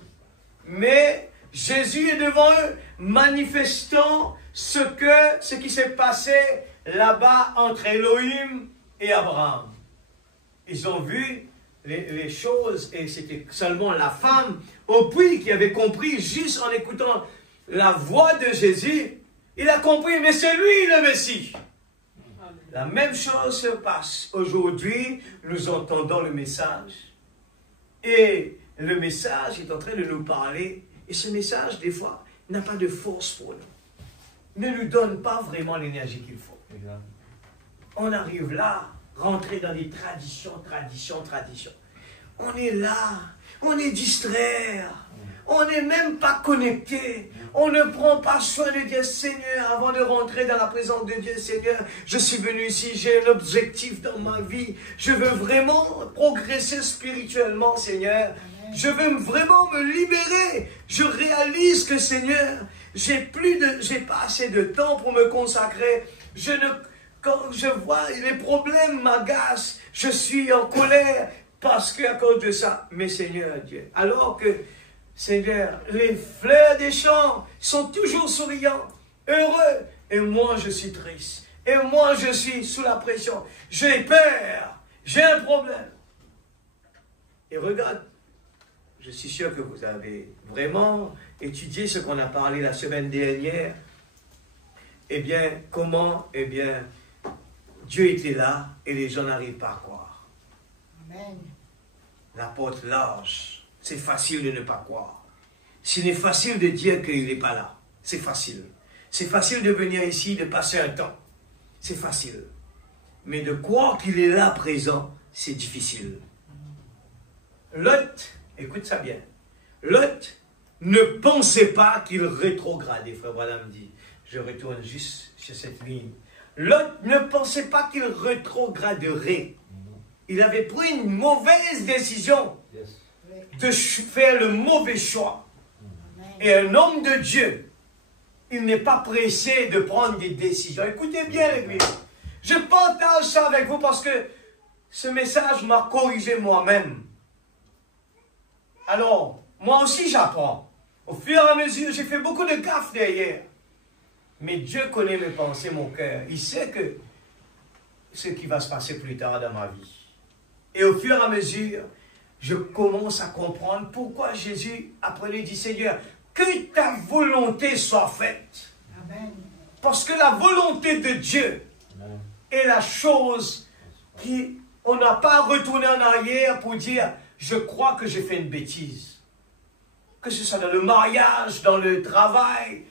mais Jésus est devant eux, manifestant ce qui s'est passé là-bas entre Elohim et Abraham. Ils ont vu les choses, et c'était seulement la femme au puits qui avait compris, juste en écoutant la voix de Jésus, il a compris, mais c'est lui le Messie. La même chose se passe. Aujourd'hui, nous entendons le message, et le message est en train de nous parler, et ce message, des fois, n'a pas de force pour nous. Ne nous donne pas vraiment l'énergie qu'il faut. On arrive là, rentrer dans des traditions. On est là, on est distrait, on n'est même pas connecté, on ne prend pas soin de Dieu. Seigneur, avant de rentrer dans la présence de Dieu, Seigneur, je suis venu ici, j'ai un objectif dans ma vie, je veux vraiment progresser spirituellement, Seigneur. Je veux vraiment me libérer. Je réalise que, Seigneur, j'ai pas assez de temps pour me consacrer. Quand je vois les problèmes m'agacent, je suis en colère parce qu'à cause de ça. Mais Seigneur Dieu, alors que, Seigneur, les fleurs des champs sont toujours souriants, heureux, et moi je suis triste. Et moi je suis sous la pression. J'ai peur, j'ai un problème. Et regarde, je suis sûr que vous avez vraiment étudié ce qu'on a parlé la semaine dernière. Eh bien, comment, eh bien, Dieu était là et les gens n'arrivent pas à croire. Amen. La porte large, c'est facile de ne pas croire. Ce n'est facile de dire qu'il n'est pas là. C'est facile. C'est facile de venir ici, de passer un temps. C'est facile. Mais de croire qu'il est là présent, c'est difficile. Lot, écoute ça bien, Lot ne pensait pas qu'il rétrogradait, frère Branham dit. Je retourne juste sur cette ligne. Lot ne pensait pas qu'il rétrograderait. Il avait pris une mauvaise décision de faire le mauvais choix. Et un homme de Dieu, il n'est pas pressé de prendre des décisions. Écoutez bien l'église. Je partage ça avec vous parce que ce message m'a corrigé moi-même. Alors, moi aussi j'apprends. Au fur et à mesure, j'ai fait beaucoup de gaffes derrière. Mais Dieu connaît mes pensées, mon cœur. Il sait que ce qui va se passer plus tard dans ma vie. Et au fur et à mesure, je commence à comprendre pourquoi Jésus, après, dit, Seigneur, que ta volonté soit faite. Amen. Parce que la volonté de Dieu est la chose qui, on n'a pas retourné en arrière pour dire, je crois que j'ai fait une bêtise. Que ce soit dans le mariage, dans le travail,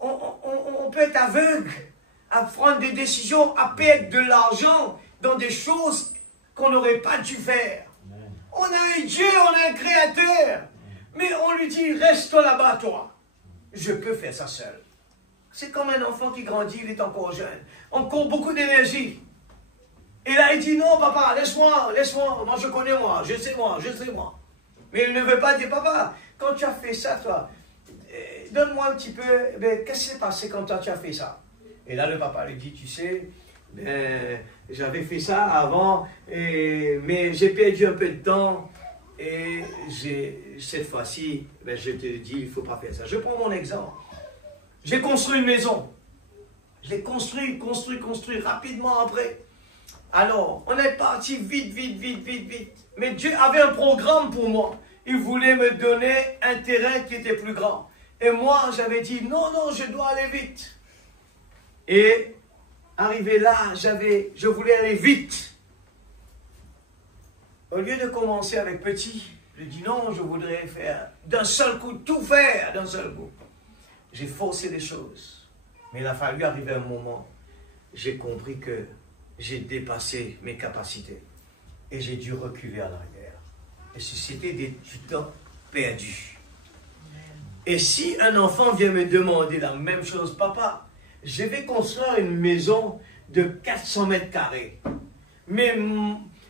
on peut être aveugle à prendre des décisions, à perdre de l'argent dans des choses qu'on n'aurait pas dû faire. On a un Dieu, on a un Créateur. Mais on lui dit, reste là-bas, toi. Je peux faire ça seul. C'est comme un enfant qui grandit, il est encore jeune. Encore beaucoup d'énergie. Et là, il dit, non, papa, laisse-moi. Moi, je connais moi, je sais moi. Mais il ne veut pas dire, papa, quand tu as fait ça, toi, donne-moi un petit peu, qu'est-ce qui s'est passé quand toi, tu as fait ça? Et là, le papa lui dit, tu sais, j'avais fait ça avant, mais j'ai perdu un peu de temps. Et cette fois-ci, je te dis, il ne faut pas faire ça. Je prends mon exemple. J'ai construit une maison. Je l'ai construit rapidement après. Alors, on est parti vite. Mais Dieu avait un programme pour moi. Il voulait me donner un terrain qui était plus grand. Et moi, j'avais dit, non, je dois aller vite. Et arrivé là, je voulais aller vite. Au lieu de commencer avec petit, je dis non, je voudrais faire d'un seul coup, tout faire d'un seul coup. J'ai forcé les choses. Mais il a fallu arriver un moment, j'ai compris que j'ai dépassé mes capacités. Et j'ai dû reculer en arrière. Et c'était du temps perdu. Et si un enfant vient me demander la même chose, papa, je vais construire une maison de 400 mètres carrés. Mais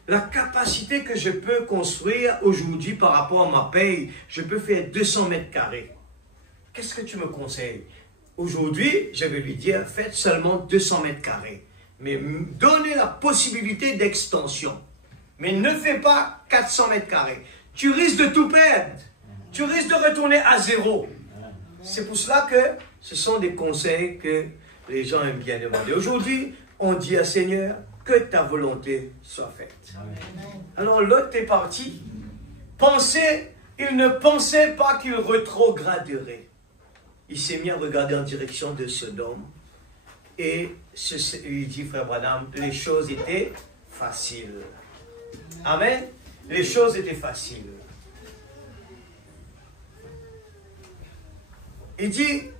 la capacité que je peux construire aujourd'hui par rapport à ma paye, je peux faire 200 mètres carrés. Qu'est-ce que tu me conseilles? Aujourd'hui, je vais lui dire, faites seulement 200 mètres carrés. Mais donnez la possibilité d'extension. Mais ne fais pas 400 mètres carrés. Tu risques de tout perdre. Tu risques de retourner à zéro. C'est pour cela que ce sont des conseils que les gens aiment bien demander. Aujourd'hui, on dit à Seigneur, que ta volonté soit faite. Alors l'autre est parti. Il ne pensait pas qu'il rétrograderait. Il s'est mis à regarder en direction de Sodome. Et il dit, frère Branham, les choses étaient faciles. Amen. Les choses étaient faciles. Il dit,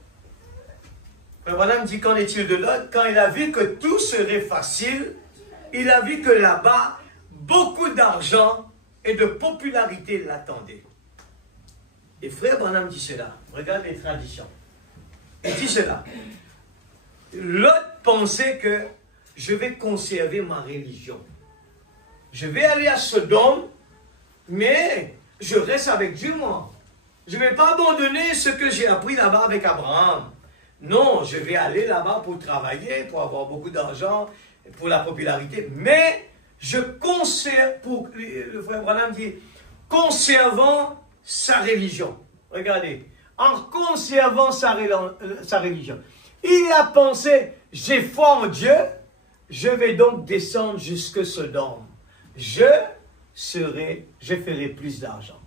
frère Branham dit, qu'en est-il de Lot? Quand il a vu que tout serait facile, il a vu que là-bas, beaucoup d'argent et de popularité l'attendaient. Et frère Branham dit cela. Regarde les traditions. Il dit cela. Lot pensait que je vais conserver ma religion. Je vais aller à Sodome, mais je reste avec Dieu, moi. Je ne vais pas abandonner ce que j'ai appris là-bas avec Abraham. Non, je vais aller là-bas pour travailler, pour avoir beaucoup d'argent, pour la popularité. Mais je conserve, le frère Branham dit, conservant sa religion. Regardez, en conservant sa religion. Il a pensé, j'ai foi en Dieu, je vais donc descendre jusque Sodome. Je ferai plus d'argent.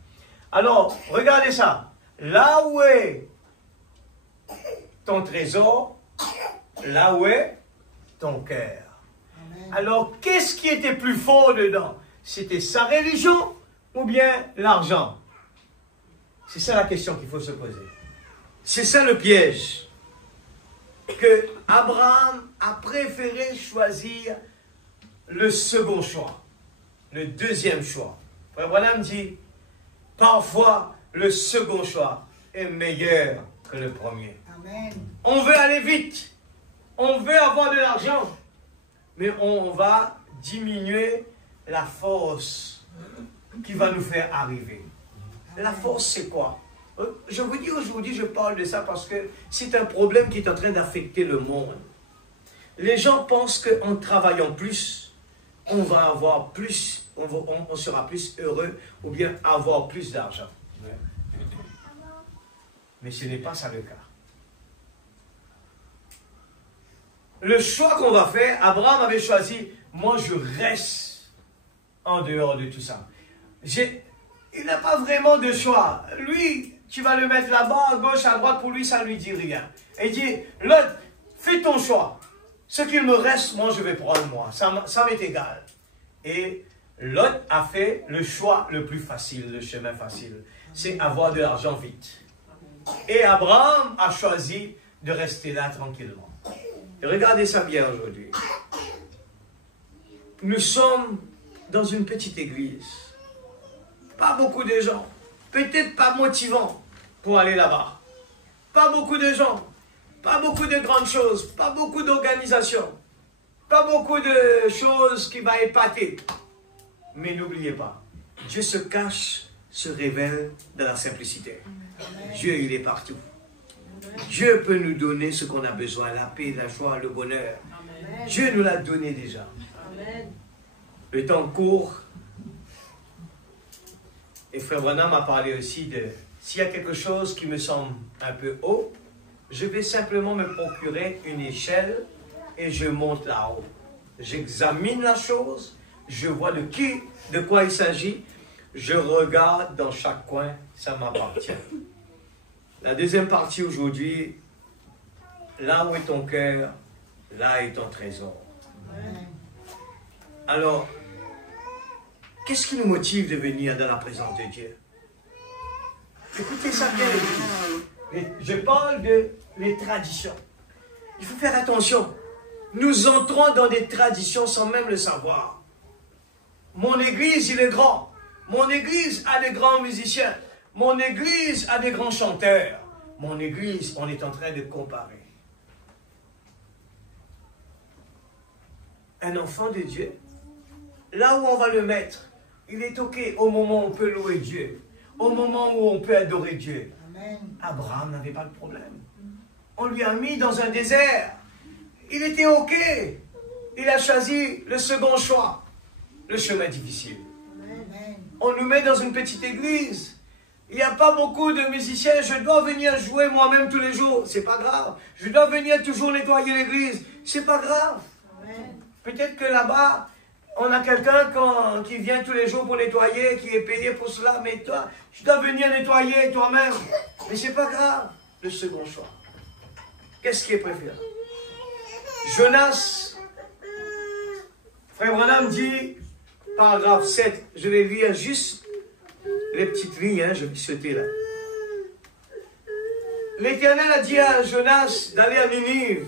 Alors, regardez ça. Là où est ton trésor, là où est ton cœur. Alors, qu'est-ce qui était plus fort dedans? C'était sa religion ou bien l'argent? C'est ça la question qu'il faut se poser. C'est ça le piège. Que Abraham a préféré choisir le second choix, le deuxième choix. Frère Branham dit, parfois le second choix est meilleur que le premier. Amen. On veut aller vite, on veut avoir de l'argent, mais on va diminuer la force qui va nous faire arriver. La force, c'est quoi? Je vous dis aujourd'hui, je parle de ça parce que c'est un problème qui est en train d'affecter le monde. Les gens pensent qu'en travaillant plus, on va avoir plus, on sera plus heureux ou bien avoir plus d'argent. Mais ce n'est pas ça le cas. Le choix qu'on va faire, Abraham avait choisi, moi je reste en dehors de tout ça. Il n'a pas vraiment de choix. Lui, tu vas le mettre là-bas, à gauche, à droite, pour lui, ça ne lui dit rien. Et il dit, Lot, fais ton choix. Ce qu'il me reste, moi, je vais prendre moi. Ça m'est égal. Et Lot a fait le choix le plus facile, le chemin facile. C'est avoir de l'argent vite. Et Abraham a choisi de rester là tranquillement. Et regardez ça bien aujourd'hui. Nous sommes dans une petite église. Pas beaucoup de gens. Peut-être pas motivants pour aller là-bas. Pas beaucoup de gens. Pas beaucoup de grandes choses. Pas beaucoup d'organisations. Pas beaucoup de choses qui vont épater. Mais n'oubliez pas, Dieu se cache, se révèle dans la simplicité. Dieu, il est partout. Dieu peut nous donner ce qu'on a besoin, la paix, la joie, le bonheur. Dieu nous l'a donné déjà. Le temps court. Et Frère Branham a parlé aussi de, s'il y a quelque chose qui me semble un peu haut, je vais simplement me procurer une échelle et je monte là-haut. J'examine la chose, je vois de quoi il s'agit, je regarde dans chaque coin, ça m'appartient. La deuxième partie aujourd'hui, là où est ton cœur, là est ton trésor. Alors, qu'est-ce qui nous motive de venir dans la présence de Dieu? Écoutez ça bien. Je parle de les traditions. Il faut faire attention. Nous entrons dans des traditions sans même le savoir. Mon église, il est grand. Mon église a des grands musiciens. Mon église a des grands chanteurs. Mon église, on est en train de comparer. Un enfant de Dieu, là où on va le mettre, il est OK au moment où on peut louer Dieu, au moment où on peut adorer Dieu. Amen. Abraham n'avait pas de problème. On lui a mis dans un désert. Il était OK. Il a choisi le second choix, le chemin difficile. Amen. On nous met dans une petite église. Il n'y a pas beaucoup de musiciens. Je dois venir jouer moi-même tous les jours. C'est pas grave. Je dois venir toujours nettoyer l'église. C'est pas grave. Amen. Peut-être que là-bas, on a quelqu'un qui vient tous les jours pour nettoyer, qui est payé pour cela. Mais toi, tu dois venir nettoyer toi-même. Mais c'est pas grave. Le second choix. Qu'est-ce qui est préféré? Jonas, Frère Branham dit, paragraphe 7, je vais lire juste les petites lignes, je vais sauter là. L'Éternel a dit à Jonas d'aller à Ninive.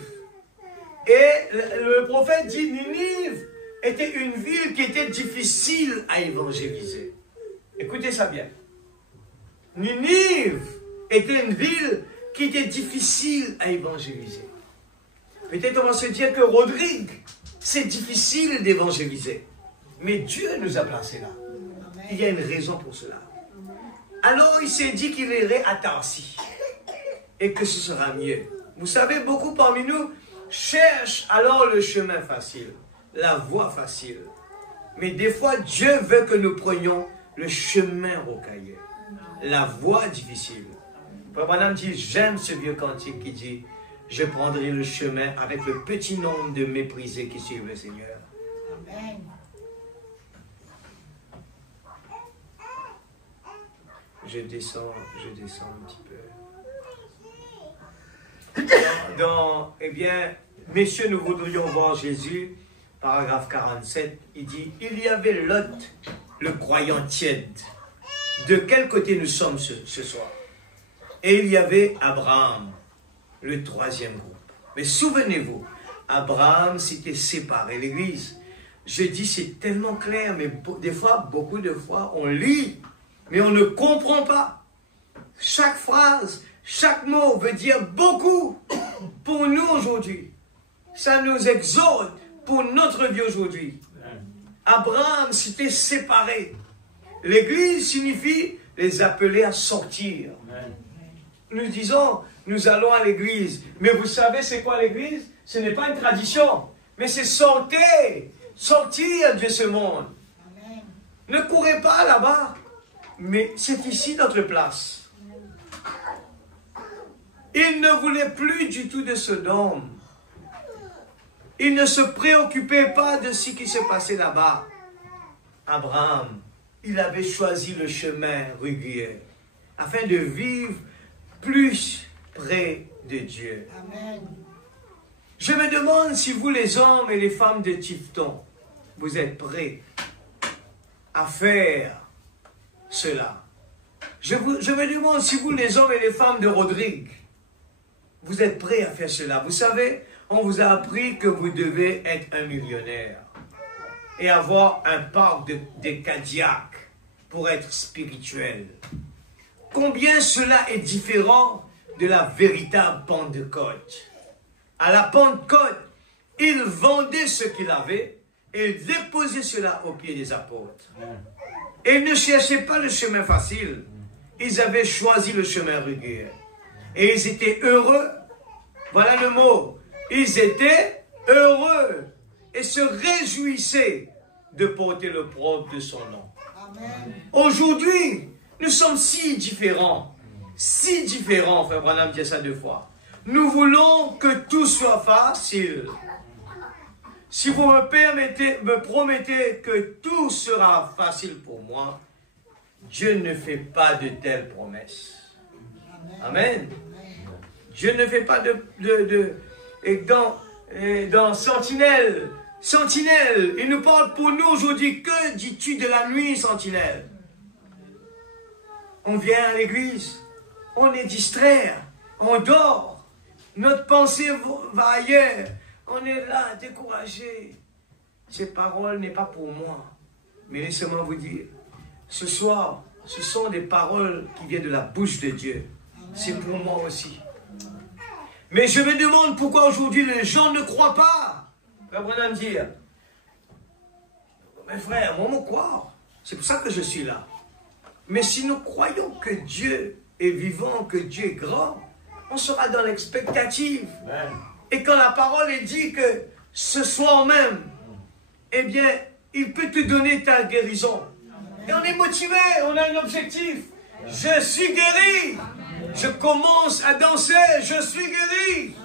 Et le prophète dit, Ninive était une ville qui était difficile à évangéliser. Écoutez ça bien. Ninive était une ville qui était difficile à évangéliser. Peut-être on va se dire que Rodrigue, c'est difficile d'évangéliser. Mais Dieu nous a placés là. Il y a une raison pour cela. Alors il s'est dit qu'il irait à Tarsis et que ce sera mieux. Vous savez, beaucoup parmi nous cherchent alors le chemin facile, la voie facile. Mais des fois, Dieu veut que nous prenions le chemin rocailleux, la voie difficile. Frère Branham dit, j'aime ce vieux cantique qui dit, je prendrai le chemin avec le petit nombre de méprisés qui suivent le Seigneur. Amen. Je descends un petit peu. Eh bien, messieurs, nous voudrions voir Jésus, paragraphe 47, il dit, il y avait Lot, le croyant tiède. De quel côté nous sommes ce soir? Et il y avait Abraham, le troisième groupe. Mais souvenez-vous, Abraham s'était séparé. L'Église, je dis, c'est tellement clair, mais des fois, beaucoup de fois, on lit, mais on ne comprend pas. Chaque phrase, chaque mot veut dire beaucoup pour nous aujourd'hui. Ça nous exhorte pour notre vie aujourd'hui. Abraham s'était séparé. L'Église signifie les appeler à sortir. Nous disons, nous allons à l'église. Mais vous savez c'est quoi l'église? Ce n'est pas une tradition, mais c'est sortir de ce monde. Amen. Ne courez pas là-bas, mais c'est ici notre place. Il ne voulait plus du tout de Sodome. Il ne se préoccupait pas de ce qui se passait là-bas. Abraham, il avait choisi le chemin rugueux afin de vivre plus près de Dieu. Amen. Je me demande si vous, les hommes et les femmes de Tifton, vous êtes prêts à faire cela. Je me demande si vous, les hommes et les femmes de Rodrigue, vous êtes prêts à faire cela. Vous savez, on vous a appris que vous devez être un millionnaire et avoir un parc de Cadillac pour être spirituel. Combien cela est différent de la véritable Pentecôte. À la Pentecôte, il vendait ce qu'il avait et il déposait cela aux pieds des apôtres. Et ils ne cherchaient pas le chemin facile. Ils avaient choisi le chemin rugueux. Et ils étaient heureux. Voilà le mot. Ils étaient heureux et se réjouissaient de porter le propre de son nom. Amen. Aujourd'hui, nous sommes si différents, frère Branham dit ça 2 fois. Nous voulons que tout soit facile. Si vous me promettez que tout sera facile pour moi, Dieu ne fait pas de telles promesses. Amen. Dieu ne fait pas et dans Sentinelle, il nous parle pour nous aujourd'hui. Que dis-tu de la nuit, Sentinelle? On vient à l'église, on est distrait, on dort, notre pensée va ailleurs, on est là, découragé. Ces paroles n'est pas pour moi. Mais laissez-moi vous dire, ce soir, ce sont des paroles qui viennent de la bouche de Dieu. C'est pour moi aussi. Mais je me demande pourquoi aujourd'hui les gens ne croient pas. Frère Branham dit, mes frères, moi, me croire. C'est pour ça que je suis là. Mais si nous croyons que Dieu est vivant, que Dieu est grand, on sera dans l'expectative. Et quand la parole est dit que ce soir même, eh bien, il peut te donner ta guérison. Et on est motivé, on a un objectif. Je suis guéri. Je commence à danser, je suis guéri.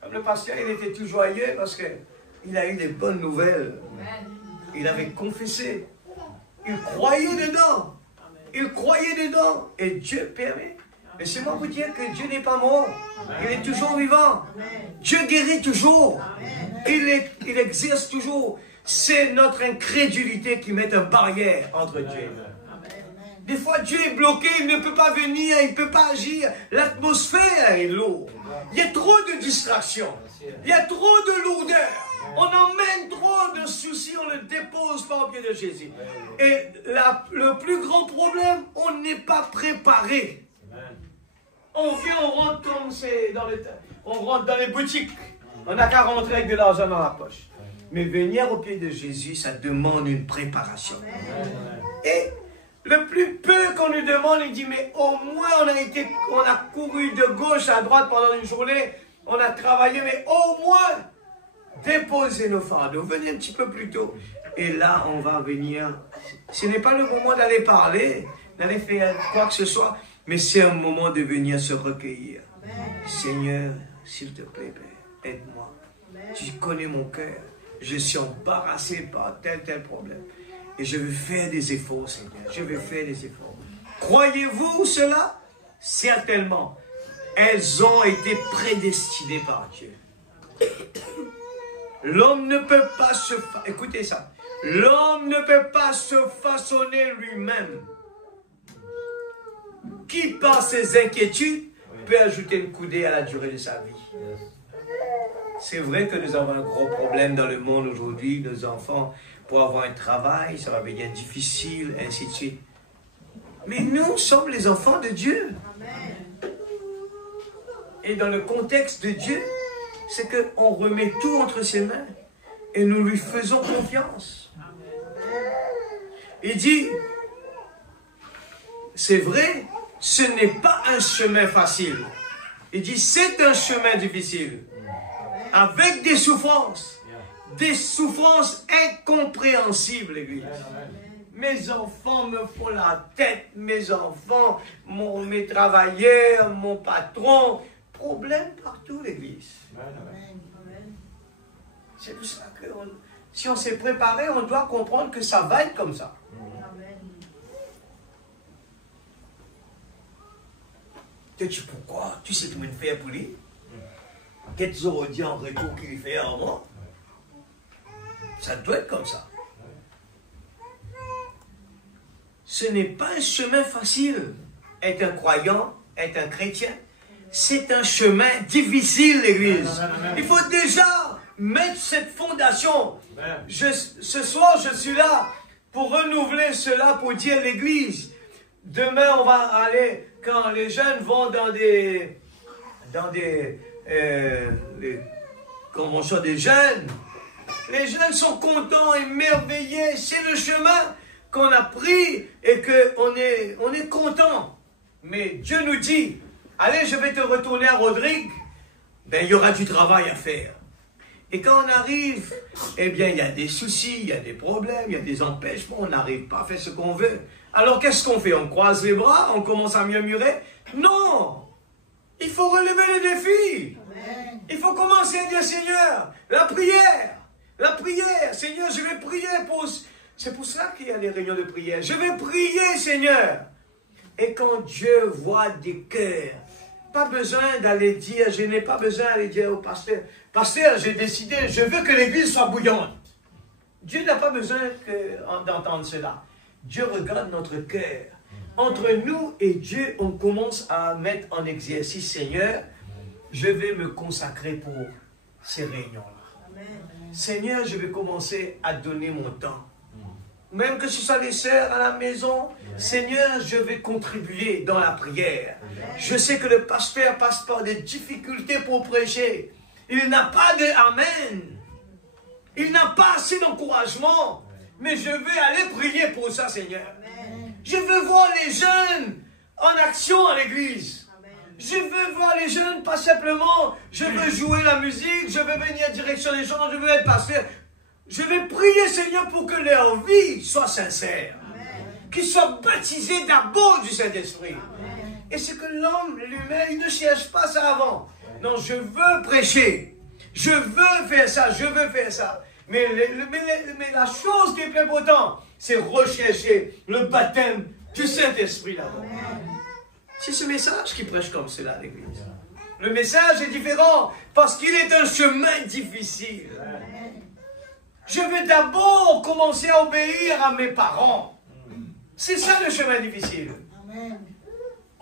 Comme le pasteur, il était tout joyeux parce qu'il a eu des bonnes nouvelles. Il avait confessé. Il croyait dedans. Il croyait dedans. Et Dieu permet. Laissez-moi vous dire que Dieu n'est pas mort. Il est toujours vivant. Dieu guérit toujours. Il exerce toujours. C'est notre incrédulité qui met une barrière entre Dieu et nous. Des fois, Dieu est bloqué, il ne peut pas venir, il ne peut pas agir. L'atmosphère est lourde. Il y a trop de distractions. Il y a trop de lourdeur. On emmène trop de soucis, on le dépose par au pied de Jésus. Et le plus grand problème, on n'est pas préparé. On vient, on rentre comme c'est on rentre dans les boutiques. On n'a qu'à rentrer avec de l'argent dans la poche. Mais venir au pied de Jésus, ça demande une préparation. Et Le plus peu qu'on nous demande, il dit, mais au moins on a couru de gauche à droite pendant une journée, on a travaillé, mais au moins déposez nos fardeaux. Venez un petit peu plus tôt. Et là, on va venir. Ce n'est pas le moment d'aller parler, d'aller faire quoi que ce soit, mais c'est un moment de venir se recueillir. Amen. Seigneur, s'il te plaît, Père, aide-moi. Tu connais mon cœur. Je suis embarrassé par tel problème. Et je veux faire des efforts, Seigneur. Je veux faire des efforts. Croyez-vous cela? Certainement. Elles ont été prédestinées par Dieu. L'homme ne peut pas se... Écoutez ça. L'homme ne peut pas se façonner lui-même. Qui, par ses inquiétudes, peut ajouter une coudée à la durée de sa vie? C'est vrai que nous avons un gros problème dans le monde aujourd'hui. Nos enfants, pour avoir un travail, ça va devenir difficile, ainsi de suite. Mais nous sommes les enfants de Dieu. Amen. Et dans le contexte de Dieu, c'est qu'on remet tout entre ses mains et nous lui faisons confiance. Il dit, c'est vrai, ce n'est pas un chemin facile. Il dit, c'est un chemin difficile, avec des souffrances incompréhensibles, l'Église. Mes enfants me font la tête, mes enfants, mes travailleurs, mon patron, problème partout, l'Église. C'est pour ça que si on s'est préparé, on doit comprendre que ça va être comme ça. Tu pourquoi? Tu sais comment faire pour lui? Qu'est-ce que tu aurais dit en retour qu'il fait à moi? Ça doit être comme ça. Ce n'est pas un chemin facile. Être un croyant, être un chrétien, c'est un chemin difficile, l'Église. Il faut déjà mettre cette fondation. Ce soir, je suis là pour renouveler cela, pour dire l'Église. Demain, on va aller, quand les jeunes vont dans des conventions des jeunes, les jeunes sont contents, émerveillés. C'est le chemin qu'on a pris et qu'on est content. Mais Dieu nous dit, allez, je vais te retourner à Rodrigue. Ben, il y aura du travail à faire. Et quand on arrive, eh bien, il y a des soucis, il y a des problèmes, il y a des empêchements, on n'arrive pas à faire ce qu'on veut. Alors, qu'est-ce qu'on fait? On croise les bras, on commence à murmurer? Non! Il faut relever le défi. Amen. Il faut commencer à dire, Seigneur, la prière, Seigneur, je vais prier pour... C'est pour ça qu'il y a les réunions de prière. Je vais prier, Seigneur. Et quand Dieu voit des cœurs, pas besoin d'aller dire, je n'ai pas besoin d'aller dire au pasteur, pasteur, j'ai décidé, je veux que l'église soit bouillante. Dieu n'a pas besoin d'entendre cela. Dieu regarde notre cœur. Entre nous et Dieu, on commence à mettre en exercice, Seigneur, je vais me consacrer pour ces réunions-là. Seigneur, je vais commencer à donner mon temps. Même que ce soit les sœurs à la maison, Seigneur, je vais contribuer dans la prière. Je sais que le pasteur passe par des difficultés pour prêcher. Il n'a pas de Amen. Il n'a pas assez d'encouragement. Mais je vais aller prier pour ça, Seigneur. Je veux voir les jeunes en action à l'église. Je veux voir les jeunes, pas simplement, je veux jouer la musique, je veux venir en direction des gens, je veux être pasteur. Je vais prier, Seigneur, pour que leur vie soit sincère. Qu'ils soient baptisés d'abord du Saint-Esprit. Et c'est que l'homme lui-même, il ne cherche pas ça avant. Non, je veux prêcher. Je veux faire ça, je veux faire ça. Mais la chose qui est plus importante, c'est rechercher le baptême du Saint-Esprit là-bas. C'est ce message qui prêche comme cela à l'église. Le message est différent parce qu'il est un chemin difficile. Je veux d'abord commencer à obéir à mes parents. C'est ça le chemin difficile.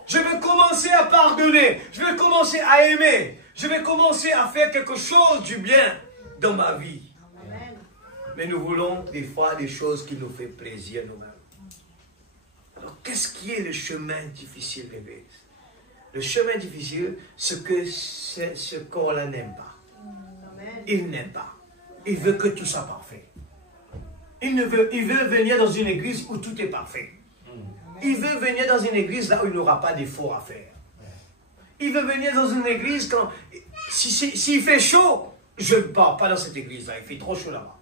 Je veux commencer à pardonner. Je veux commencer à aimer. Je vais commencer à faire quelque chose du bien dans ma vie. Mais nous voulons des fois des choses qui nous font plaisir nous-mêmes. Alors, qu'est-ce qui est le chemin difficile, l'église? Le chemin difficile, c'est que ce corps-là n'aime pas. Il n'aime pas. Il veut que tout soit parfait. Il veut venir dans une église où tout est parfait. Il veut venir dans une église là où il n'aura pas d'efforts à faire. Il veut venir dans une église quand... S'il fait chaud, je ne pars pas dans cette église-là. Il fait trop chaud là-bas.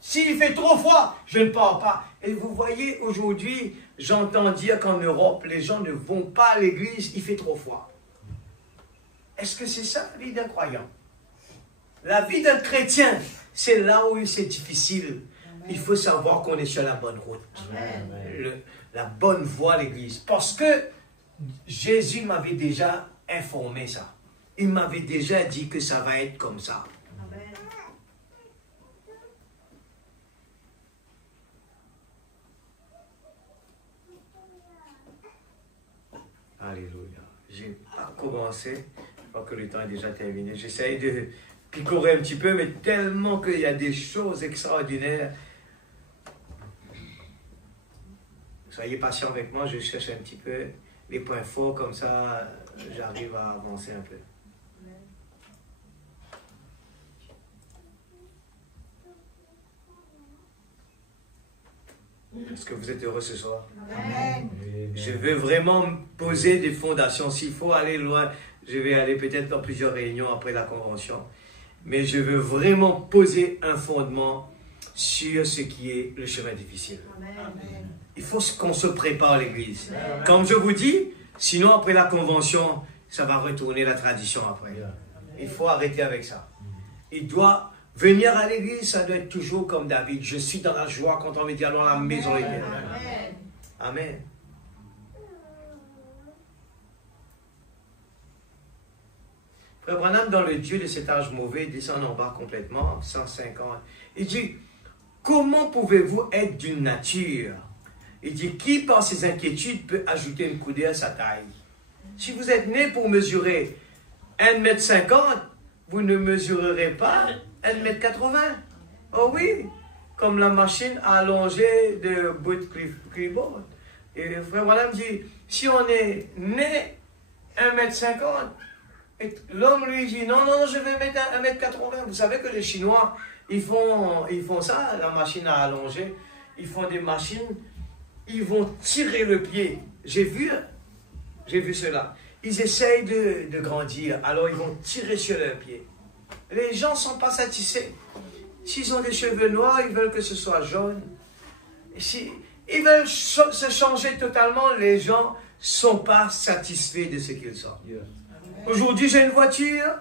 S'il fait trop froid, je ne pars pas. Et vous voyez, aujourd'hui, j'entends dire qu'en Europe, les gens ne vont pas à l'église, il fait trop froid. Est-ce que c'est ça la vie d'un croyant? La vie d'un chrétien, c'est là où c'est difficile. Il faut savoir qu'on est sur la bonne route. La bonne voie à l'église. Parce que Jésus m'avait déjà informé ça. Il m'avait déjà dit que ça va être comme ça. Alléluia. Je n'ai pas commencé. Je crois que le temps est déjà terminé. J'essaye de picorer un petit peu, mais tellement qu'il y a des choses extraordinaires. Soyez patient avec moi, je cherche un petit peu les points forts, comme ça j'arrive à avancer un peu. Est-ce que vous êtes heureux ce soir? Amen. Je veux vraiment poser des fondations. S'il faut aller loin, je vais aller peut-être dans plusieurs réunions après la convention. Mais je veux vraiment poser un fondement sur ce qui est le chemin difficile. Amen. Il faut qu'on se prépare à l'église. Comme je vous dis, sinon après la convention, ça va retourner la tradition après. Il faut arrêter avec ça. Il doit venir à l'église, ça doit être toujours comme David. Je suis dans la joie quand on me dit allons à la maison éternelle. Amen. Amen. Frère Branham, dans le Dieu de cet âge mauvais, descend en bas complètement, 150. Il dit, comment pouvez-vous être d'une nature? Il dit, qui par ses inquiétudes peut ajouter une coudée à sa taille? Si vous êtes né pour mesurer 1,50 m, vous ne mesurerez pas 1,80 m. Oh oui, comme la machine à allonger de bout de clipboard. Et Frère Branham dit, si on est né 1,50 m, et l'homme lui dit, non, non, je vais mettre 1,80 m. Vous savez que les Chinois, ils font ça, la machine à allonger. Ils font des machines, ils vont tirer le pied. J'ai vu cela. Ils essayent de grandir, alors ils vont tirer sur leur pied. Les gens ne sont pas satisfaits. S'ils ont des cheveux noirs, ils veulent que ce soit jaune. Ils veulent se changer totalement. Les gens ne sont pas satisfaits de ce qu'ils sont. Aujourd'hui, j'ai une voiture,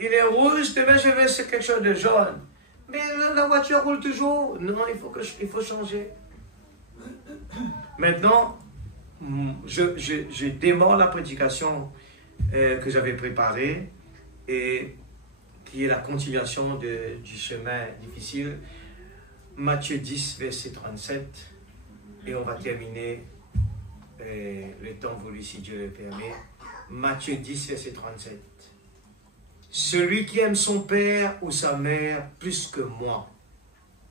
il est rouge, demain je veux quelque chose de jaune. Mais la voiture roule toujours. Non, il faut changer. Maintenant, je démarre la prédication que j'avais préparée et qui est la continuation du chemin difficile. Matthieu 10, verset 37. Et on va terminer le temps voulu si Dieu le permet. Matthieu 10, verset 37. Celui qui aime son père ou sa mère plus que moi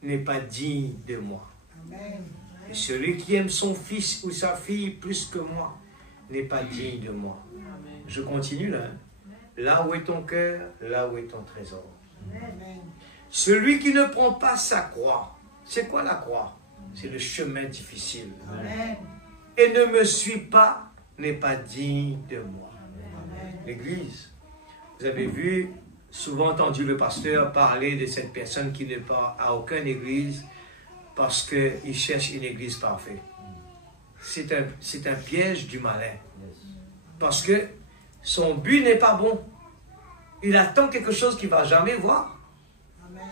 n'est pas digne de moi. Amen. Et celui qui aime son fils ou sa fille plus que moi n'est pas digne de moi. Je continue là. Là où est ton cœur, là où est ton trésor. Amen. Celui qui ne prend pas sa croix, c'est quoi la croix? C'est le chemin difficile. Amen. Et ne me suit pas, n'est pas digne de moi. Amen. L'Église, vous avez vu, souvent entendu le pasteur parler de cette personne qui n'est pas à aucune église parce qu'il cherche une église parfaite. C'est un piège du malin. Parce que son but n'est pas bon. Il attend quelque chose qu'il ne va jamais voir. Amen.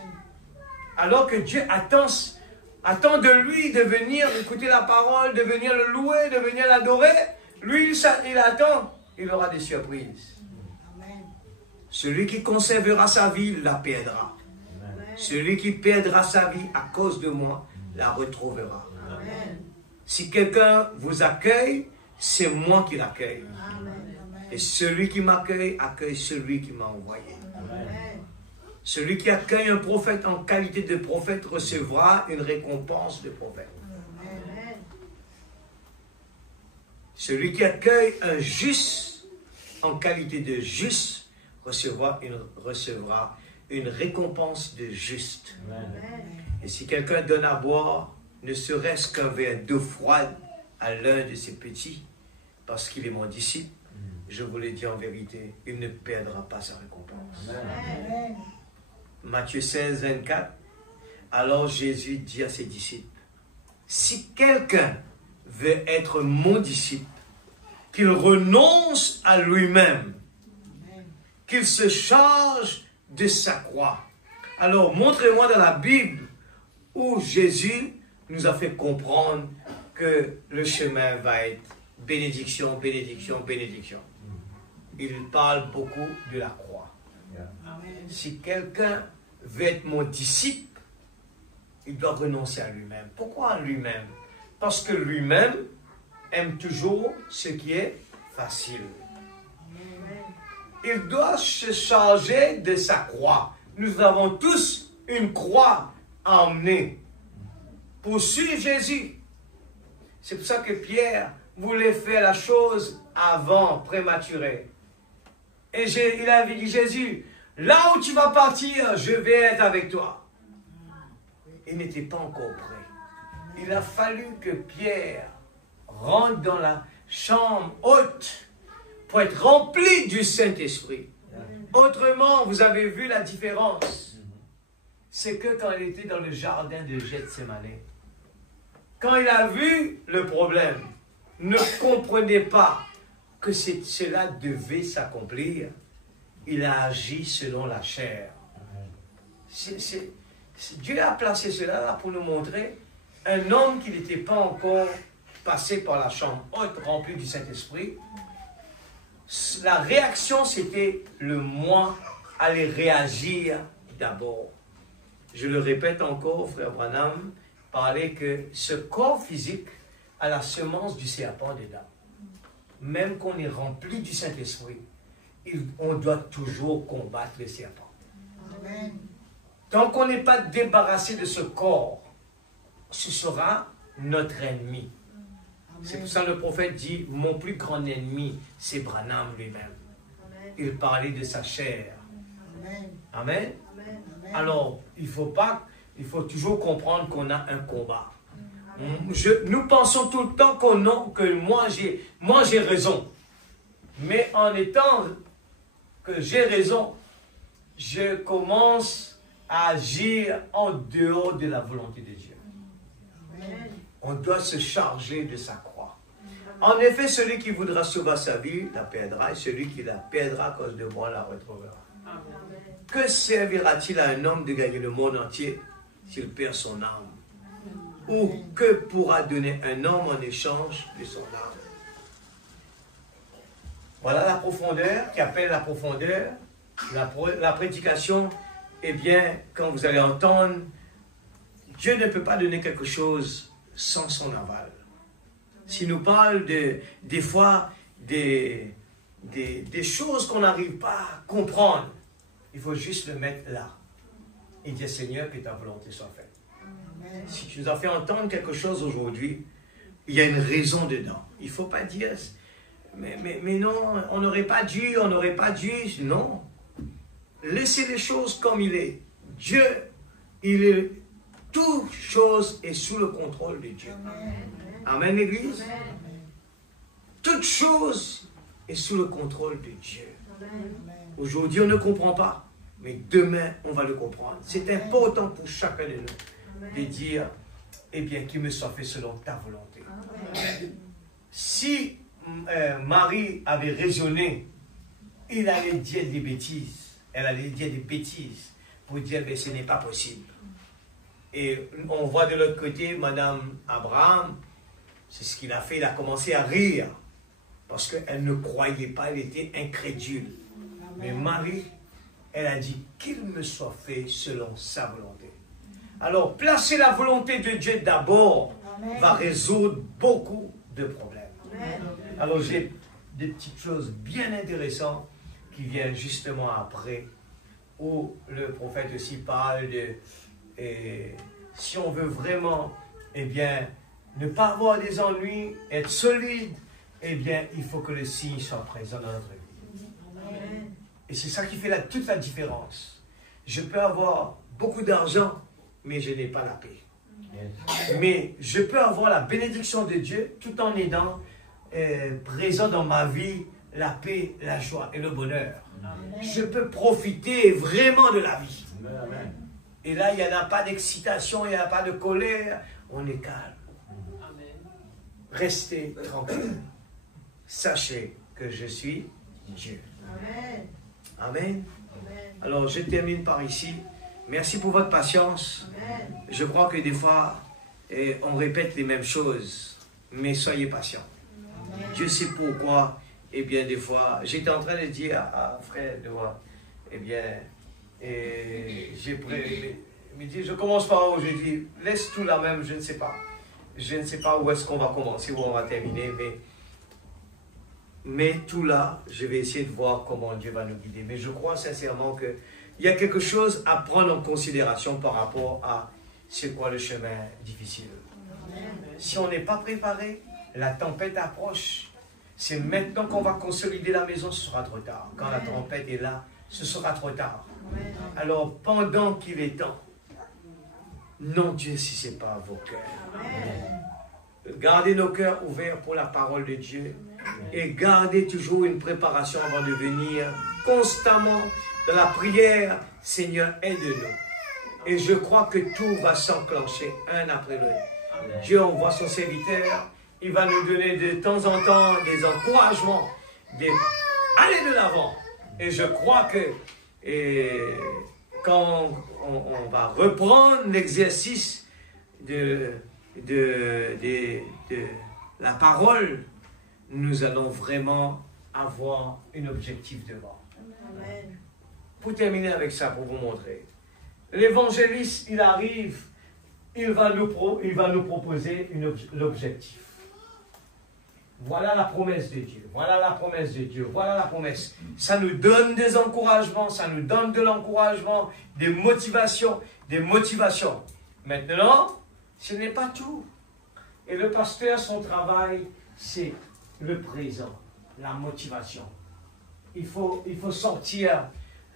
Alors que Dieu attend de lui de venir écouter la parole, de venir le louer, de venir l'adorer. Lui, il attend. Il aura des surprises. Amen. Celui qui conservera sa vie la perdra. Celui qui perdra sa vie à cause de moi la retrouvera. Amen. Si quelqu'un vous accueille, c'est moi qui l'accueille. Amen. Et celui qui m'accueille accueille celui qui m'a envoyé. Amen. Celui qui accueille un prophète en qualité de prophète recevra une récompense de prophète. Amen. Celui qui accueille un juste en qualité de juste recevra une récompense de juste. Amen. Et si quelqu'un donne à boire, ne serait-ce qu'un verre d'eau froide à l'un de ses petits, parce qu'il est mon disciple, je vous le dis en vérité, il ne perdra pas sa récompense. Amen. Matthieu 16, 24. Alors Jésus dit à ses disciples, si quelqu'un veut être mon disciple, qu'il renonce à lui-même, qu'il se charge de sa croix. Alors, montrez-moi dans la Bible où Jésus nous a fait comprendre que le chemin va être bénédiction, bénédiction, bénédiction. Il parle beaucoup de la croix. Amen. Si quelqu'un veut être mon disciple, il doit renoncer à lui-même. Pourquoi à lui-même? Parce que lui-même aime toujours ce qui est facile. Il doit se charger de sa croix. Nous avons tous une croix à emmener pour suivre Jésus. C'est pour ça que Pierre voulait faire la chose avant, prématuré. Et il avait dit, Jésus, là où tu vas partir, je vais être avec toi. Il n'était pas encore prêt. Il a fallu que Pierre rentre dans la chambre haute pour être rempli du Saint-Esprit. Autrement, vous avez vu la différence. C'est que quand il était dans le jardin de Gethsémane, quand il a vu le problème, ne comprenait pas que cela devait s'accomplir, il a agi selon la chair. Dieu a placé cela là pour nous montrer un homme qui n'était pas encore passé par la chambre haute remplie du Saint-Esprit. La réaction, c'était le moi allait réagir d'abord. Je le répète encore, frère Branham, parlait que ce corps physique a la semence du serpent dedans. Même qu'on est rempli du Saint-Esprit, on doit toujours combattre le serpent. Amen. Tant qu'on n'est pas débarrassé de ce corps, ce sera notre ennemi. C'est pour ça que le prophète dit, mon plus grand ennemi, c'est Branham lui-même. Il parlait de sa chair. Amen. Amen. Amen. Alors, il faut toujours comprendre qu'on a un combat. Nous pensons tout le temps que moi j'ai raison. Mais en étant que j'ai raison, je commence à agir en dehors de la volonté de Dieu. Amen. On doit se charger de sa croix. En effet, celui qui voudra sauver sa vie la perdra, et celui qui la perdra à cause de moi la retrouvera. Que servira-t-il à un homme de gagner le monde entier s'il perd son âme? Ou que pourra donner un homme en échange de son âme? Voilà la profondeur, qui appelle la profondeur, la prédication. Eh bien, quand vous allez entendre, Dieu ne peut pas donner quelque chose sans son aval. S'il nous parle des fois des choses qu'on n'arrive pas à comprendre, il faut juste le mettre là et dire, Seigneur, que ta volonté soit faite. Amen. Si tu nous as fait entendre quelque chose aujourd'hui, il y a une raison dedans. Il ne faut pas dire, mais non, on n'aurait pas dû. Non. Laissez les choses comme il est. Dieu, toute chose est sous le contrôle de Dieu. Amen, l'Église. Toute chose est sous le contrôle de Dieu. Aujourd'hui, on ne comprend pas, mais demain, on va le comprendre. C'est important pour chacun de nous de dire, eh bien, qu'il me soit fait selon ta volonté. Si Marie avait raisonné, il allait dire des bêtises. Elle allait dire des bêtises pour dire, mais ce n'est pas possible. Et on voit de l'autre côté, Madame Abraham, c'est ce qu'il a fait, il a commencé à rire, parce qu'elle ne croyait pas, elle était incrédule. Mais Marie, elle a dit, qu'il me soit fait selon sa volonté. Alors, placer la volonté de Dieu d'abord va résoudre beaucoup de problèmes. Alors, j'ai des petites choses bien intéressantes qui viennent justement après, où le prophète aussi parle de... Et si on veut vraiment, eh bien, ne pas avoir des ennuis, être solide, eh bien, il faut que le signe soit présent dans notre vie. Amen. Et c'est ça qui fait toute la différence. Je peux avoir beaucoup d'argent, mais je n'ai pas la paix. Mais je peux avoir la bénédiction de Dieu tout en aidant présent dans ma vie la paix, la joie et le bonheur. Je peux profiter vraiment de la vie. Et là, il n'y en a pas d'excitation, il n'y a pas de colère. On est calme. Restez tranquille. Sachez que je suis Dieu. Amen. Amen. Amen. Alors, je termine par ici. Merci pour votre patience. Amen. Je crois que des fois, on répète les mêmes choses. Mais soyez patients. Dieu sait pourquoi. Eh bien, des fois, j'étais en train de dire à frère de moi, eh bien, il me dit, je commence par où? Je dis, laisse tout là même, je ne sais pas. Je ne sais pas où est-ce qu'on va commencer, où on va terminer, mais tout là, je vais essayer de voir comment Dieu va nous guider. Mais je crois sincèrement qu'il y a quelque chose à prendre en considération par rapport à c'est quoi le chemin difficile. Si on n'est pas préparé, la tempête approche. C'est maintenant qu'on va consolider la maison, ce sera trop tard. Quand la tempête est là, ce sera trop tard. Alors, pendant qu'il est temps, non Dieu si ce n'est pas vos cœurs. Gardez nos cœurs ouverts pour la parole de Dieu et gardez toujours une préparation avant de venir constamment dans la prière. Seigneur, aide-nous. Et je crois que tout va s'enclencher un après l'autre. Dieu envoie son serviteur. Il va nous donner de temps en temps des encouragements, aller de l'avant. Et je crois que quand on va reprendre l'exercice de la parole, nous allons vraiment avoir un objectif devant. Amen. Pour terminer avec ça, pour vous montrer. L'évangéliste, il arrive, il va nous proposer l'objectif. Voilà la promesse de Dieu, voilà la promesse de Dieu, voilà la promesse. Ça nous donne des encouragements, ça nous donne de l'encouragement, des motivations. Maintenant, ce n'est pas tout. Et le pasteur, son travail, c'est le présent, la motivation. Il faut sortir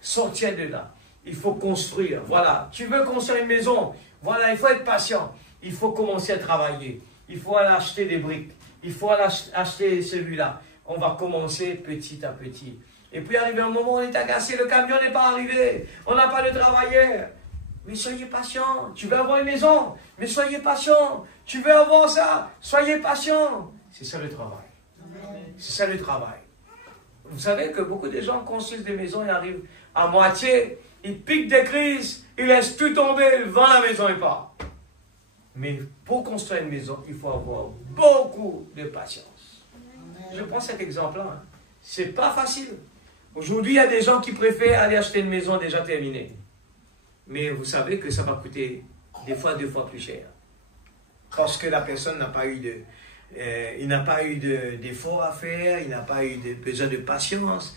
de là. Il faut construire. Voilà, tu veux construire une maison. Voilà, il faut être patient. Il faut commencer à travailler. Il faut aller acheter des briques. Il faut aller acheter celui-là. On va commencer petit à petit. Et puis arrivé un moment, on est agacé, le camion n'est pas arrivé. On n'a pas de travailleurs. Mais soyez patient. Tu veux avoir une maison, mais soyez patient. Tu veux avoir ça, soyez patient. C'est ça le travail. C'est ça le travail. Vous savez que beaucoup de gens construisent des maisons et arrivent à moitié. Ils piquent des crises, ils laissent tout tomber, ils vendent la maison et partent. Mais pour construire une maison, il faut avoir beaucoup de patience. Je prends cet exemple-là. Hein. C'est pas facile. Aujourd'hui, il y a des gens qui préfèrent aller acheter une maison déjà terminée. Mais vous savez que ça va coûter des fois 2 fois plus cher. Parce que la personne n'a pas eu d'effort à faire, il n'a pas eu besoin de patience.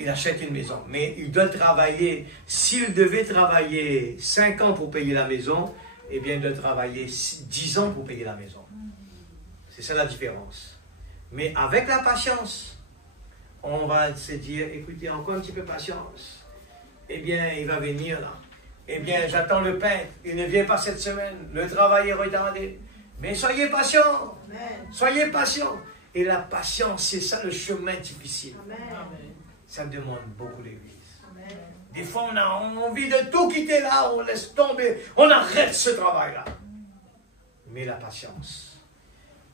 Il achète une maison. Mais il doit travailler. S'il devait travailler 5 ans pour payer la maison, eh bien, il doit travailler 10 ans pour payer la maison. C'est ça la différence. Mais avec la patience, on va se dire, écoutez, encore un petit peu de patience. Eh bien, il va venir là. Eh bien, j'attends le peintre. Il ne vient pas cette semaine. Le travail est retardé. Mais soyez patients. Soyez patients. Et la patience, c'est ça le chemin difficile. Amen. Ça demande beaucoup d'église. Des fois, on a envie de tout quitter là, on laisse tomber, on arrête ce travail-là. Mais la patience,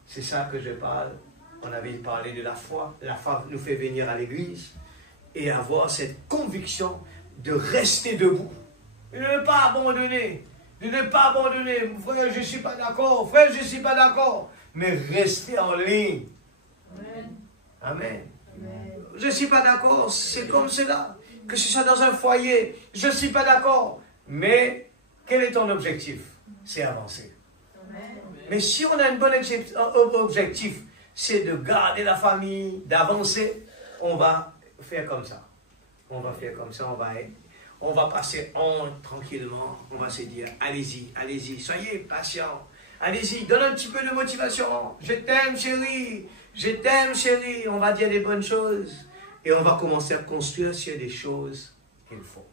c'est ça que je parle. On avait parlé de la foi. La foi nous fait venir à l'église et avoir cette conviction de rester debout. De ne pas abandonner. De ne pas abandonner. Frère, je ne suis pas d'accord. Frère, je ne suis pas d'accord. Mais rester en ligne. Amen. Amen. Je ne suis pas d'accord. C'est comme cela. Que ce soit dans un foyer, je ne suis pas d'accord. Mais quel est ton objectif? C'est avancer. Amen. Mais si on a un bon objectif, c'est de garder la famille, d'avancer, on va faire comme ça. On va faire comme ça, on va passer tranquillement, on va se dire, allez-y, allez-y, soyez patients. Allez-y, donne un petit peu de motivation. Je t'aime chérie, on va dire des bonnes choses. Et on va commencer à construire sur des choses qu'il faut.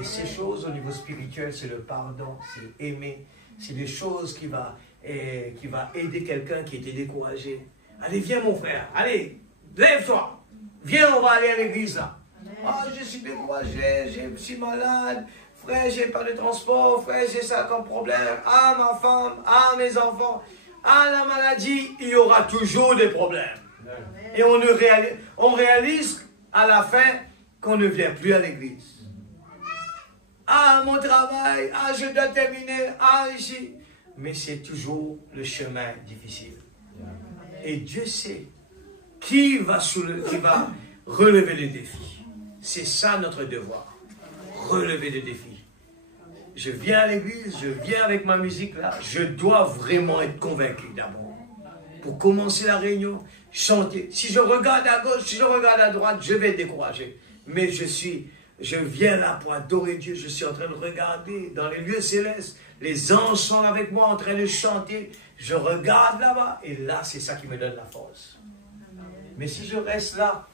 Et ces choses au niveau spirituel, c'est le pardon, c'est aimer, C'est des choses qui va aider quelqu'un qui était découragé. Allez, viens mon frère, allez, lève-toi. Viens, on va aller à l'église là. Ah, je suis découragé, je suis malade. Frère, j'ai pas de transport. Frère, j'ai ça comme problème. Ah, ma femme, ah, mes enfants. Ah, la maladie, il y aura toujours des problèmes. Et on réalise à la fin qu'on ne vient plus à l'église. Ah, mon travail, ah, je dois terminer, ah, ici. Mais c'est toujours le chemin difficile. Et Dieu sait qui va relever le défi. C'est ça notre devoir. Relever le défi. Je viens à l'église, je viens avec ma musique là, je dois vraiment être convaincu d'abord. Pour commencer la réunion, chanter. Si je regarde à gauche, si je regarde à droite, je vais être découragé. Mais je viens là pour adorer Dieu, je suis en train de regarder dans les lieux célestes, les anges sont avec moi en train de chanter, je regarde là-bas, et là c'est ça qui me donne la force. Mais si je reste là,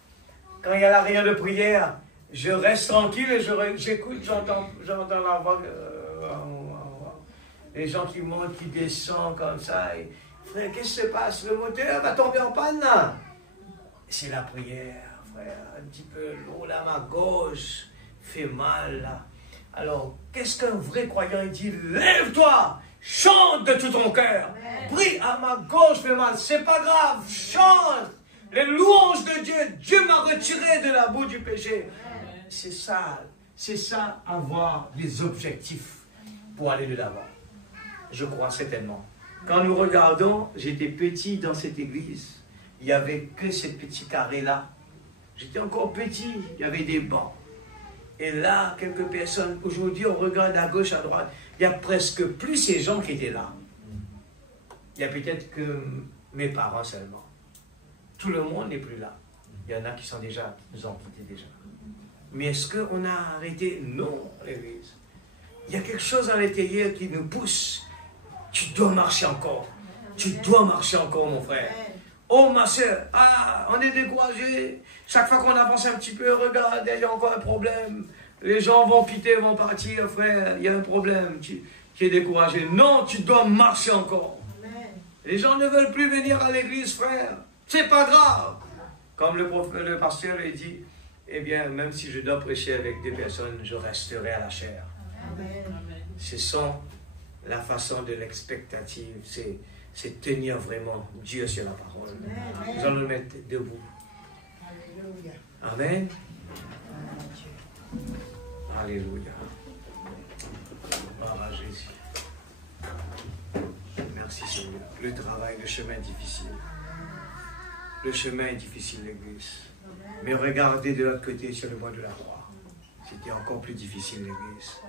quand il y a la réunion de prière, je reste tranquille et j'écoute, j'entends la voix, les gens qui montent, qui descendent comme ça, et frère, qu'est-ce qui se passe? Le moteur va tomber en panne là. C'est la prière, frère, un petit peu l'eau là, ma gauche fait mal là. Alors, qu'est-ce qu'un vrai croyant dit? Lève-toi, chante de tout ton cœur. Prie, à ma gauche fait mal, c'est pas grave, chante. Les louanges de Dieu, Dieu m'a retiré de la boue du péché. C'est ça, avoir des objectifs pour aller de l'avant. Je crois certainement. Quand nous regardons, j'étais petit dans cette église, il n'y avait que ces petits carrés-là. J'étais encore petit, il y avait des bancs. Et là, quelques personnes, aujourd'hui on regarde à gauche, à droite, il n'y a presque plus ces gens qui étaient là. Il y a peut-être que mes parents seulement. Tout le monde n'est plus là. Il y en a qui nous ont quittés déjà. Mais est-ce qu'on a arrêté? Non, l'église. Il y a quelque chose à l'intérieur qui nous pousse. Tu dois marcher encore. Tu dois marcher encore, mon frère. Oh, ma soeur, ah, on est découragé. Chaque fois qu'on avance un petit peu, regarde, il y a encore un problème. Les gens vont quitter, vont partir, frère, il y a un problème. Tu es découragé. Non, tu dois marcher encore. Les gens ne veulent plus venir à l'église, frère. C'est pas grave. Comme le pasteur lui dit, eh bien, même si je dois prêcher avec des personnes, je resterai à la chair. Ce sont la façon de l'expectative, c'est tenir vraiment Dieu sur la parole. Nous allons le mettre debout. Amen. Alléluia. Gloire à Jésus. Merci Seigneur. Le travail, le chemin difficile. Le chemin est difficile, l'église. Mais regardez de l'autre côté sur le bois de la croix. C'était encore plus difficile, l'église.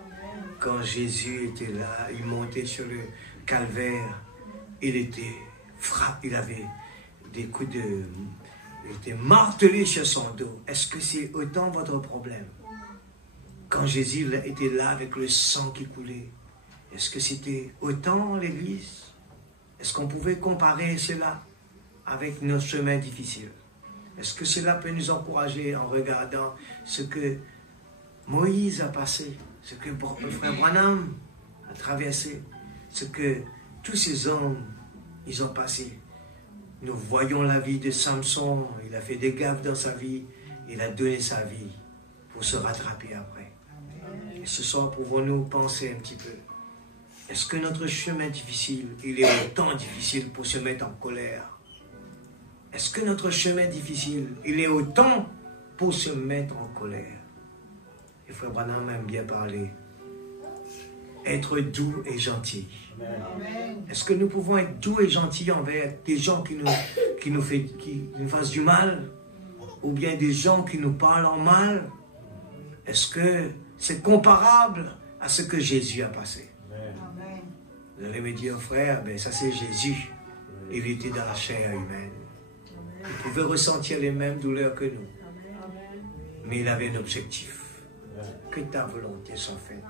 Quand Jésus était là, il montait sur le calvaire, il était frappé, il avait des coups de... Il était martelé sur son dos. Est-ce que c'est autant votre problème? Quand Jésus était là avec le sang qui coulait, est-ce que c'était autant l'église? Est-ce qu'on pouvait comparer cela avec notre chemin difficile? Est-ce que cela peut nous encourager en regardant ce que Moïse a passé, ce que frère Branham a traversé, ce que tous ces hommes, ils ont passé? Nous voyons la vie de Samson, il a fait des gaffes dans sa vie, il a donné sa vie pour se rattraper après. Et ce soir, pouvons-nous penser un petit peu? Est-ce que notre chemin difficile, il est autant difficile pour se mettre en colère? Est-ce que notre chemin difficile, il est autant pour se mettre en colère? Et frère Branham aime bien parler. Être doux et gentil. Est-ce que nous pouvons être doux et gentils envers des gens qui nous fassent du mal? Ou bien des gens qui nous parlent en mal? Est-ce que c'est comparable à ce que Jésus a passé? Vous allez me dire, frère, ben ça c'est Jésus. Il était dans la chair humaine. Il pouvait ressentir les mêmes douleurs que nous. Mais il avait un objectif. Que ta volonté soit faite.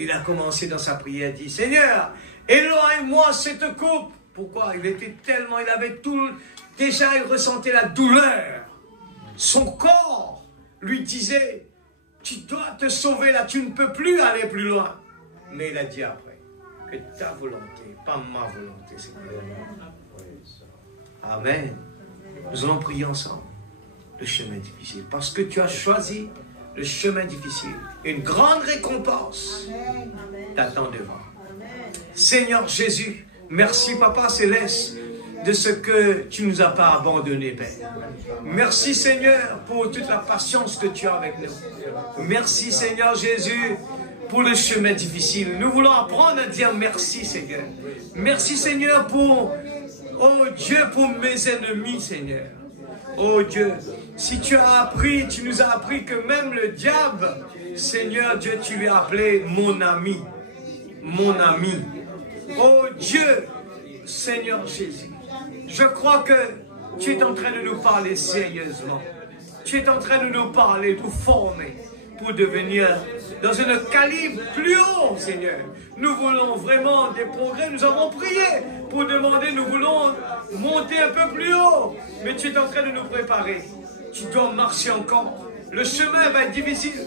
Il a commencé dans sa prière, dit, Seigneur, éloigne-moi cette coupe. Pourquoi? Il avait tout, déjà il ressentait la douleur. Son corps lui disait, tu dois te sauver là, tu ne peux plus aller plus loin. Mais il a dit après, que ta volonté, pas ma volonté, Seigneur. Amen. Nous allons prier ensemble le chemin difficile, parce que tu as choisi le chemin difficile. Une grande récompense t'attend devant. Seigneur Jésus, merci Papa Céleste de ce que tu ne nous as pas abandonné, Père. Merci Seigneur pour toute la patience que tu as avec nous. Merci Seigneur Jésus pour le chemin difficile. Nous voulons apprendre à dire merci Seigneur. Merci Seigneur pour, oh Dieu, pour mes ennemis Seigneur. Oh Dieu, si tu as appris, tu nous as appris que même le diable, Seigneur Dieu, tu lui as appelé mon ami. Mon ami. Oh Dieu, Seigneur Jésus, je crois que tu es en train de nous parler sérieusement. Tu es en train de nous parler, de nous former pour devenir dans un calibre plus haut, Seigneur. Nous voulons vraiment des progrès. Nous avons prié pour demander, nous voulons monter un peu plus haut. Mais tu es en train de nous préparer. Tu dois marcher encore. Le chemin va être difficile.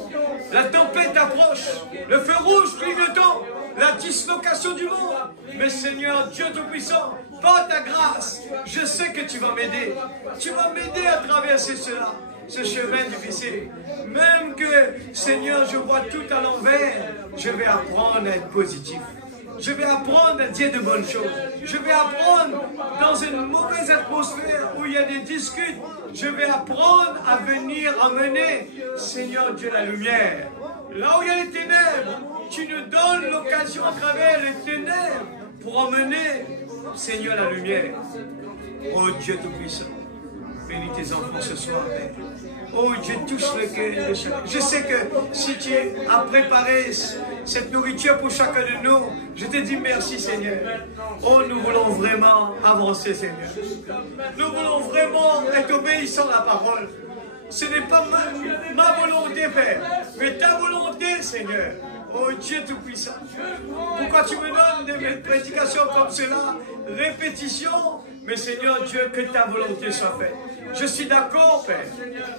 La tempête approche. Le feu rouge clignotant. La dislocation du monde. Mais Seigneur, Dieu Tout-Puissant, par ta grâce, je sais que tu vas m'aider. Tu vas m'aider à traverser cela, ce chemin difficile. Même que, Seigneur, je vois tout à l'envers, je vais apprendre à être positif. Je vais apprendre à dire de bonnes choses. Je vais apprendre dans une mauvaise atmosphère où il y a des disputes. Je vais apprendre à venir amener, Seigneur Dieu, la lumière. Là où il y a les ténèbres, tu nous donnes l'occasion à travers les ténèbres pour emmener, Seigneur, la lumière. Oh Dieu Tout-Puissant, bénis tes enfants ce soir, Père. Oh Dieu, touche le cœur de chacun. Je sais que si tu as préparé cette nourriture pour chacun de nous, je te dis merci, Seigneur. Oh, nous voulons vraiment avancer, Seigneur. Nous voulons vraiment être obéissants à la parole. Ce n'est pas ma volonté, Père, mais ta volonté, Seigneur. Oh Dieu Tout-Puissant, pourquoi tu me donnes des prédications comme cela, répétition, mais Seigneur Dieu, que ta volonté soit faite. Je suis d'accord, Père.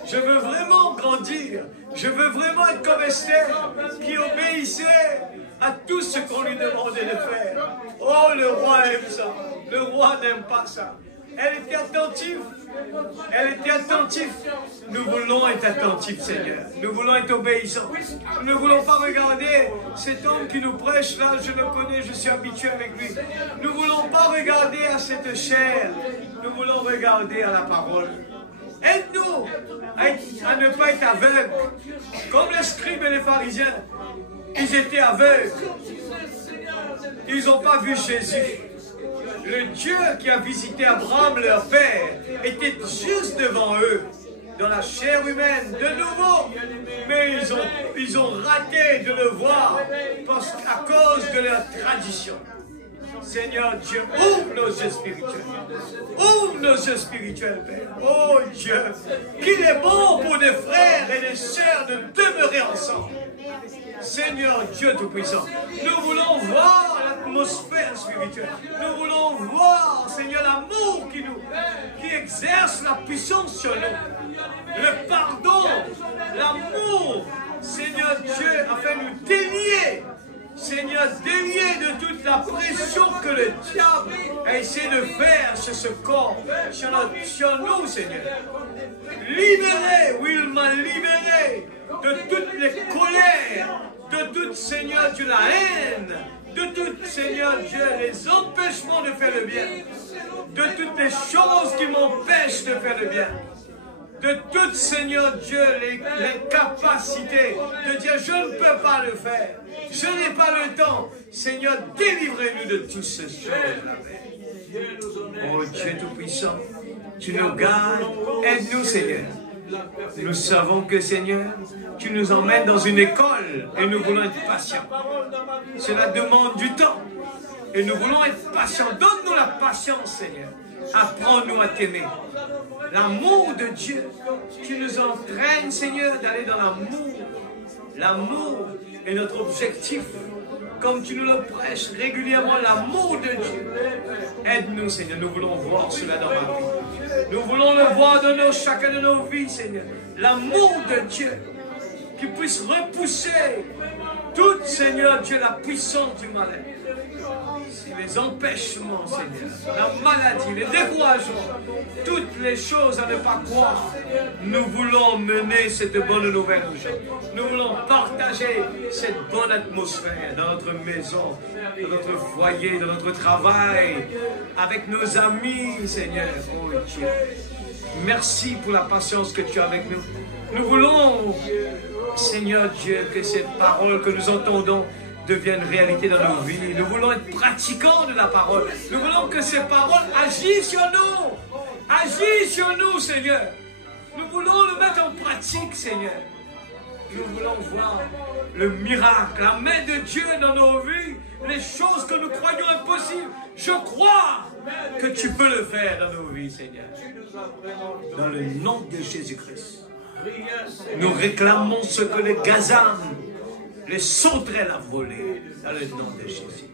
Je veux vraiment grandir. Je veux vraiment être comme Esther, qui obéissait à tout ce qu'on lui demandait de faire. Oh, le roi aime ça. Le roi n'aime pas ça. Elle était attentive. Elle était attentive. Nous voulons être attentifs, Seigneur. Nous voulons être obéissants. Nous ne voulons pas regarder cet homme qui nous prêche là. Je le connais, je suis habitué avec lui. Nous ne voulons pas regarder à cette chair. Nous voulons regarder à la parole. Aide-nous à ne pas être aveugles. Comme les scribes et les pharisiens. Ils étaient aveugles. Ils n'ont pas vu Jésus. Le Dieu qui a visité Abraham, leur père, était juste devant eux, dans la chair humaine, de nouveau. Mais ils ont raté de le voir à cause de leur tradition. Seigneur Dieu, ouvre nos yeux spirituels. Ouvre nos yeux spirituels, Père. Oh Dieu, qu'il est bon pour des frères et des sœurs de demeurer ensemble. Seigneur Dieu Tout-Puissant, nous voulons voir l'atmosphère spirituelle. Nous voulons voir, Seigneur, l'amour qui exerce la puissance sur nous. Le pardon, l'amour, Seigneur Dieu, afin de nous délier. Seigneur, délier de toute la pression que le diable a essayé de faire sur ce corps, sur nous, Seigneur. Libéré, oui, il m'a libéré de toutes les colères, de toute, Seigneur Dieu, la haine, de tout, Seigneur Dieu, les empêchements de faire le bien, de toutes les choses qui m'empêchent de faire le bien, de toutes, Seigneur Dieu, les capacités de dire je ne peux pas le faire, je n'ai pas le temps. Seigneur, délivrez-nous de toutes ces choses-là. Oh Dieu Tout-Puissant, tu nous gardes, aide-nous, Seigneur. Nous savons que, Seigneur, tu nous emmènes dans une école et nous voulons être patients. Cela demande du temps et nous voulons être patients. Donne-nous la patience, Seigneur. Apprends-nous à t'aimer. L'amour de Dieu, tu nous entraînes, Seigneur, d'aller dans l'amour. L'amour est notre objectif. Comme tu nous le prêches régulièrement, l'amour de Dieu. Aide-nous, Seigneur. Nous voulons voir cela dans ma vie. Nous voulons le voir dans chacun de nos vies, Seigneur. L'amour de Dieu qui puisse repousser toute, Seigneur Dieu, la puissance du malin. les empêchements, Seigneur, la maladie, les découragements, toutes les choses à ne pas croire. Nous voulons mener cette bonne nouvelle aux gens. Nous voulons partager cette bonne atmosphère dans notre maison, dans notre foyer, dans notre travail, avec nos amis, Seigneur. Oh Dieu, merci pour la patience que tu as avec nous. Nous voulons, Seigneur Dieu, que ces paroles que nous entendons deviennent réalité dans nos vies. Nous voulons être pratiquants de la parole. Nous voulons que ces paroles agissent sur nous. Agissent sur nous, Seigneur. Nous voulons le mettre en pratique, Seigneur. Nous voulons voir le miracle, la main de Dieu dans nos vies, les choses que nous croyons impossibles. Je crois que tu peux le faire dans nos vies, Seigneur. Dans le nom de Jésus-Christ. Nous réclamons ce que les Gazans, les sauterelles a volé dans le nom de Jésus.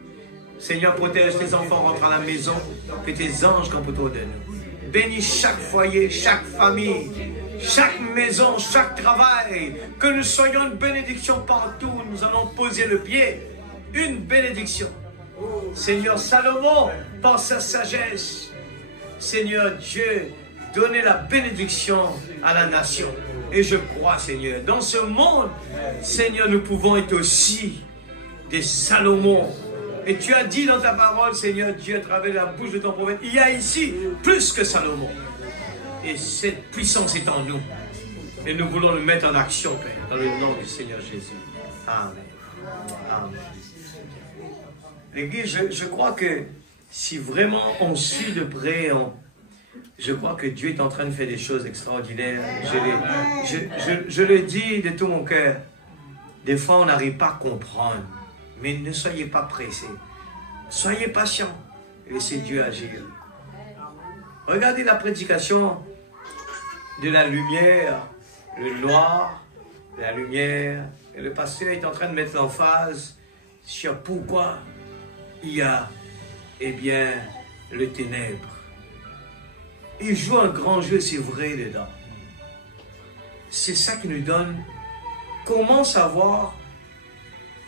Seigneur, protège tes enfants, rentre à la maison, que tes anges campent autour de nous. Bénis chaque foyer, chaque famille, chaque maison, chaque travail. Que nous soyons une bénédiction partout. Nous allons poser le pied. Une bénédiction. Seigneur Salomon, par sa sagesse, Seigneur Dieu, donnez la bénédiction à la nation. Et je crois, Seigneur, dans ce monde, Seigneur, nous pouvons être aussi des Salomon. Et tu as dit dans ta parole, Seigneur Dieu, à travers la bouche de ton prophète, il y a ici plus que Salomon. Et cette puissance est en nous. Et nous voulons le mettre en action, Père, dans le nom du Seigneur Jésus. Amen. Amen. L'Église, je crois que si vraiment on suit de près, je crois que Dieu est en train de faire des choses extraordinaires. Je le dis de tout mon cœur. Des fois, on n'arrive pas à comprendre. Mais ne soyez pas pressés. Soyez patients. Laissez Dieu agir. Regardez la prédication de la lumière, le noir, la lumière. Et le pasteur est en train de mettre l'emphase sur pourquoi il y a, eh bien, le ténèbre. Il joue un grand jeu, c'est vrai, dedans. C'est ça qui nous donne comment savoir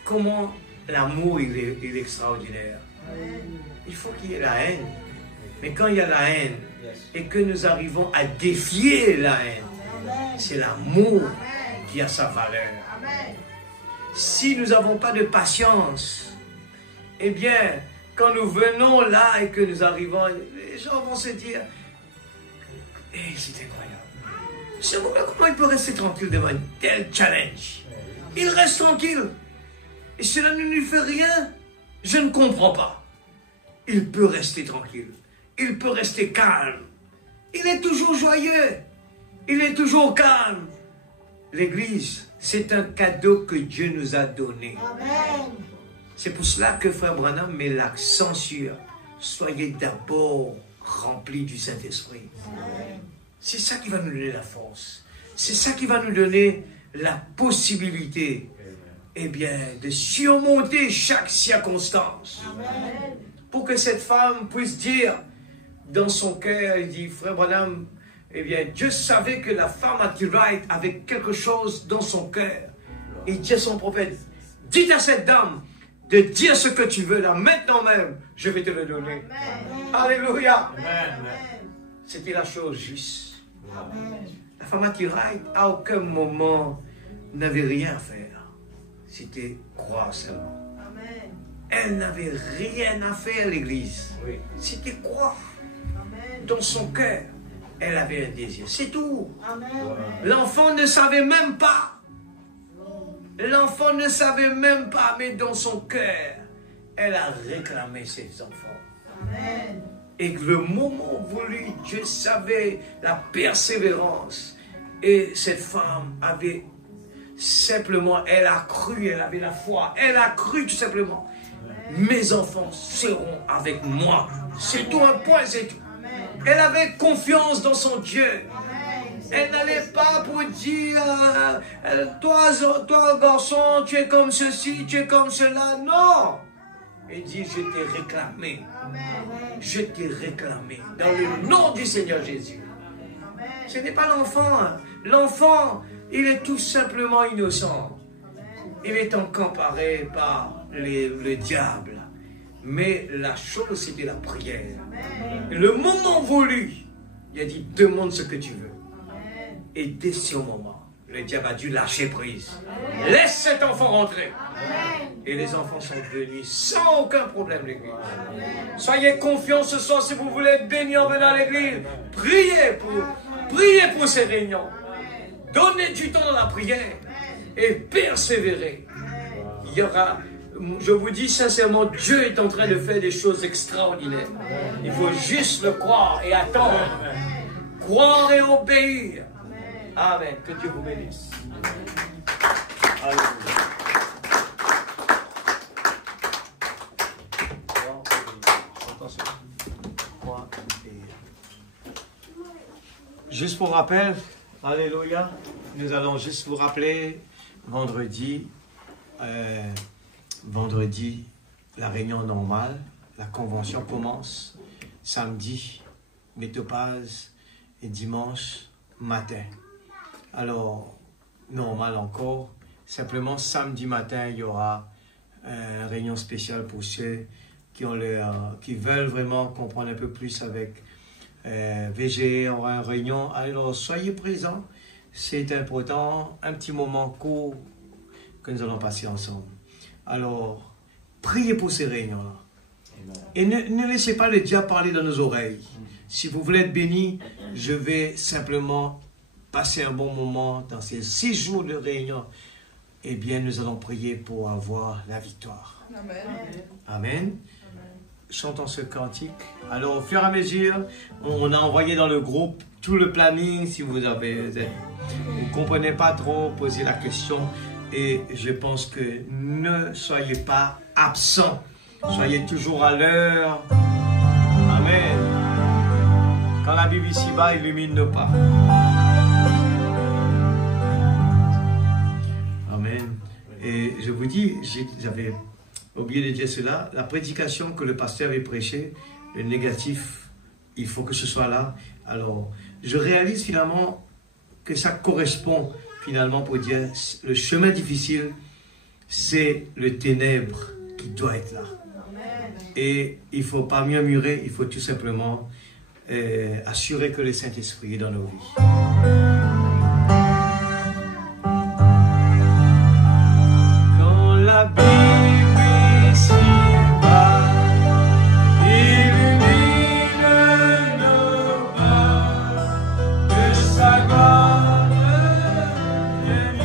comment l'amour il est extraordinaire. Il faut qu'il y ait la haine. Mais quand il y a la haine et que nous arrivons à défier la haine, c'est l'amour qui a sa valeur. Si nous n'avons pas de patience, eh bien, quand nous venons là et que nous arrivons, les gens vont se dire, hey, c'est incroyable. Comment il peut rester tranquille devant un tel challenge? Il reste tranquille. Et cela ne lui fait rien. Je ne comprends pas. Il peut rester tranquille. Il peut rester calme. Il est toujours joyeux. Il est toujours calme. L'Église, c'est un cadeau que Dieu nous a donné. C'est pour cela que Frère Branham met l'accent sur soyez d'abord remplis du Saint-Esprit. C'est ça qui va nous donner la force. C'est ça qui va nous donner la possibilité, eh bien, de surmonter chaque circonstance. Amen. Pour que cette femme puisse dire dans son cœur, il dit, Frère Branham, eh bien, Dieu savait que la femme à Tiraït avait quelque chose dans son cœur. Il dit à son prophète, dites à cette dame de dire ce que tu veux là, maintenant même, je vais te le donner. Amen. Alléluia. C'était la chose juste. Amen. La femme à Tiraït, à aucun moment, n'avait rien à faire. C'était croire seulement. Amen. Elle n'avait rien à faire, l'Église. Oui. C'était croire. Amen. Dans son cœur, elle avait un désir. C'est tout. L'enfant ne savait même pas. L'enfant ne savait même pas, mais dans son cœur, elle a réclamé ses enfants. Amen. Et le moment voulu, Dieu savait la persévérance. Et cette femme avait simplement, elle a cru, elle avait la foi. Elle a cru tout simplement. Mes enfants seront avec moi. C'est tout, un point, c'est tout. Elle avait confiance dans son Dieu. Elle n'allait pas pour dire, toi garçon, tu es comme ceci, tu es comme cela. Non. Elle dit, je t'ai réclamé. Je t'ai réclamé. Dans le nom du Seigneur Jésus. Ce n'est pas l'enfant. Hein. L'enfant, il est tout simplement innocent. Il est encamparé par le diable. Mais la chose, c'était la prière. Et le moment voulu, il a dit, demande ce que tu veux. Et dès ce moment, le diable a dû lâcher prise. Laisse cet enfant rentrer. Et les enfants sont venus sans aucun problème l'église. Soyez confiants ce soir si vous voulez être bénis en venant à l'église. Priez pour ces réunions. Donnez du temps dans la prière et persévérez. Il y aura, je vous dis sincèrement, Dieu est en train de faire des choses extraordinaires. Il faut juste le croire et attendre. Croire et obéir. Amen. Que Dieu vous bénisse. Alléluia. Juste pour rappel, alléluia, nous allons juste vous rappeler, vendredi, la réunion normale, la convention commence samedi, métopase, et dimanche matin. Alors, normal encore, simplement samedi matin, il y aura une réunion spéciale pour ceux qui veulent vraiment comprendre un peu plus avec VG, on aura une réunion. Alors, soyez présents, c'est important, un petit moment court que nous allons passer ensemble. Alors, priez pour ces réunions-là. Et ne laissez pas le diable parler dans nos oreilles. Si vous voulez être bénis, je vais simplement passer un bon moment dans ces 6 jours de réunion. Eh bien, nous allons prier pour avoir la victoire. Amen. Amen. Chantons ce cantique. Alors, au fur et à mesure, on a envoyé dans le groupe tout le planning. Si vous ne comprenez pas trop, posez la question. Et je pense que ne soyez pas absents. Soyez toujours à l'heure. Amen. Quand la Bible ici-bas illumine nos pas. Amen. Et je vous dis, j'avais oublié de dire cela, la prédication que le pasteur avait prêchée, le négatif, il faut que ce soit là. Alors, je réalise finalement que ça correspond finalement pour dire, le chemin difficile, c'est le ténèbre qui doit être là. Et il ne faut pas murmurer, il faut tout simplement assurer que le Saint-Esprit est dans nos vies. Quand la Bible ici-bas illumine nos pas, que sa gloire vienne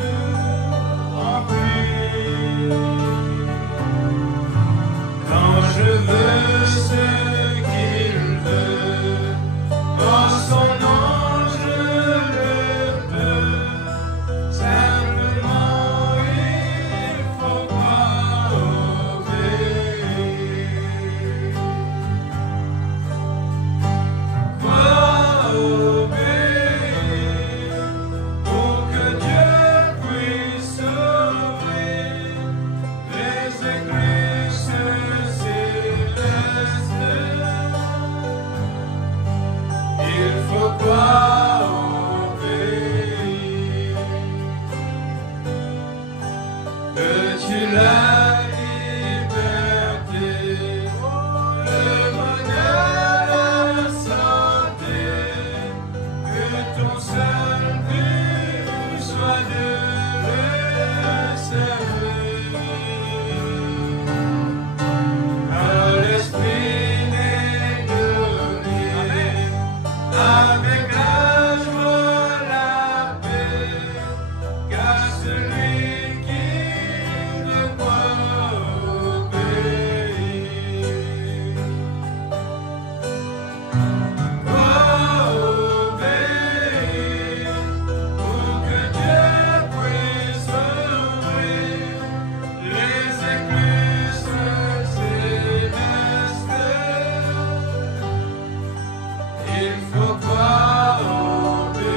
nous remplir. Quand je veux ce qu'il veut, en son nom je le peux. Simplement il faut croire, obéir. Croire, obéir, pour que Dieu puisse sauver les églises célestes. Il faut croire, obéir. Veux-tu la liberté, le bonheur, la santé, que ton seul but soit de le servir. Car l'Esprit n'est donné avec la joie, la paix, qu'à celui qui de quoi obéir. Quoi obéir, pour que Dieu puisse ouvrir les écluses célestes. Il faut croire, obéir.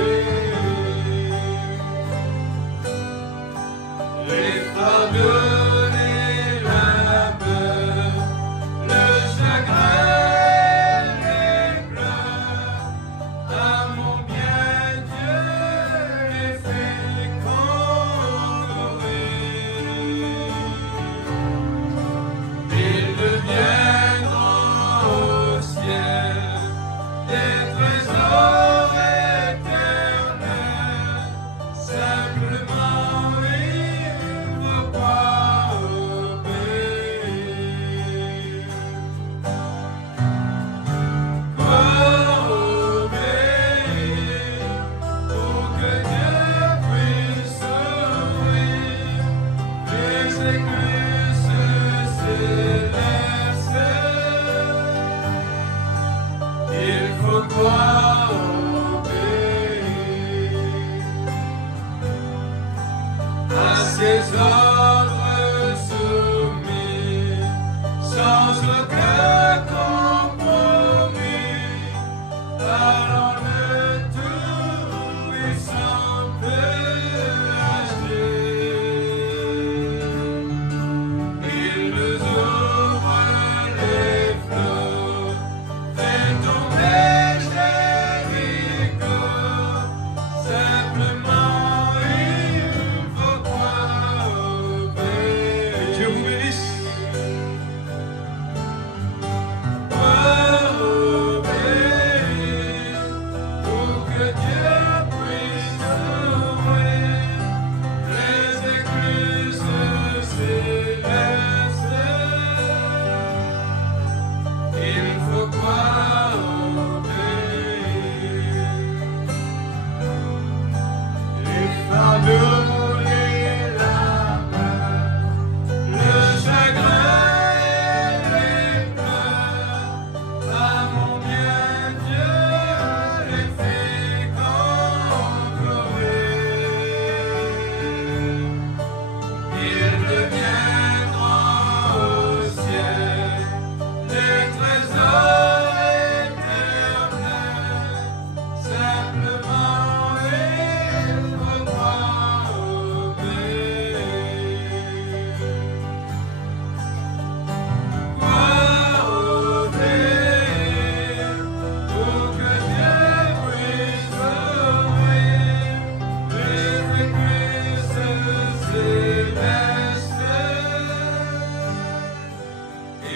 Les pardonner la peur, le chagrin, les pleurs, à mon bien Dieu les fait conquérir. Il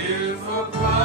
Il faut croire.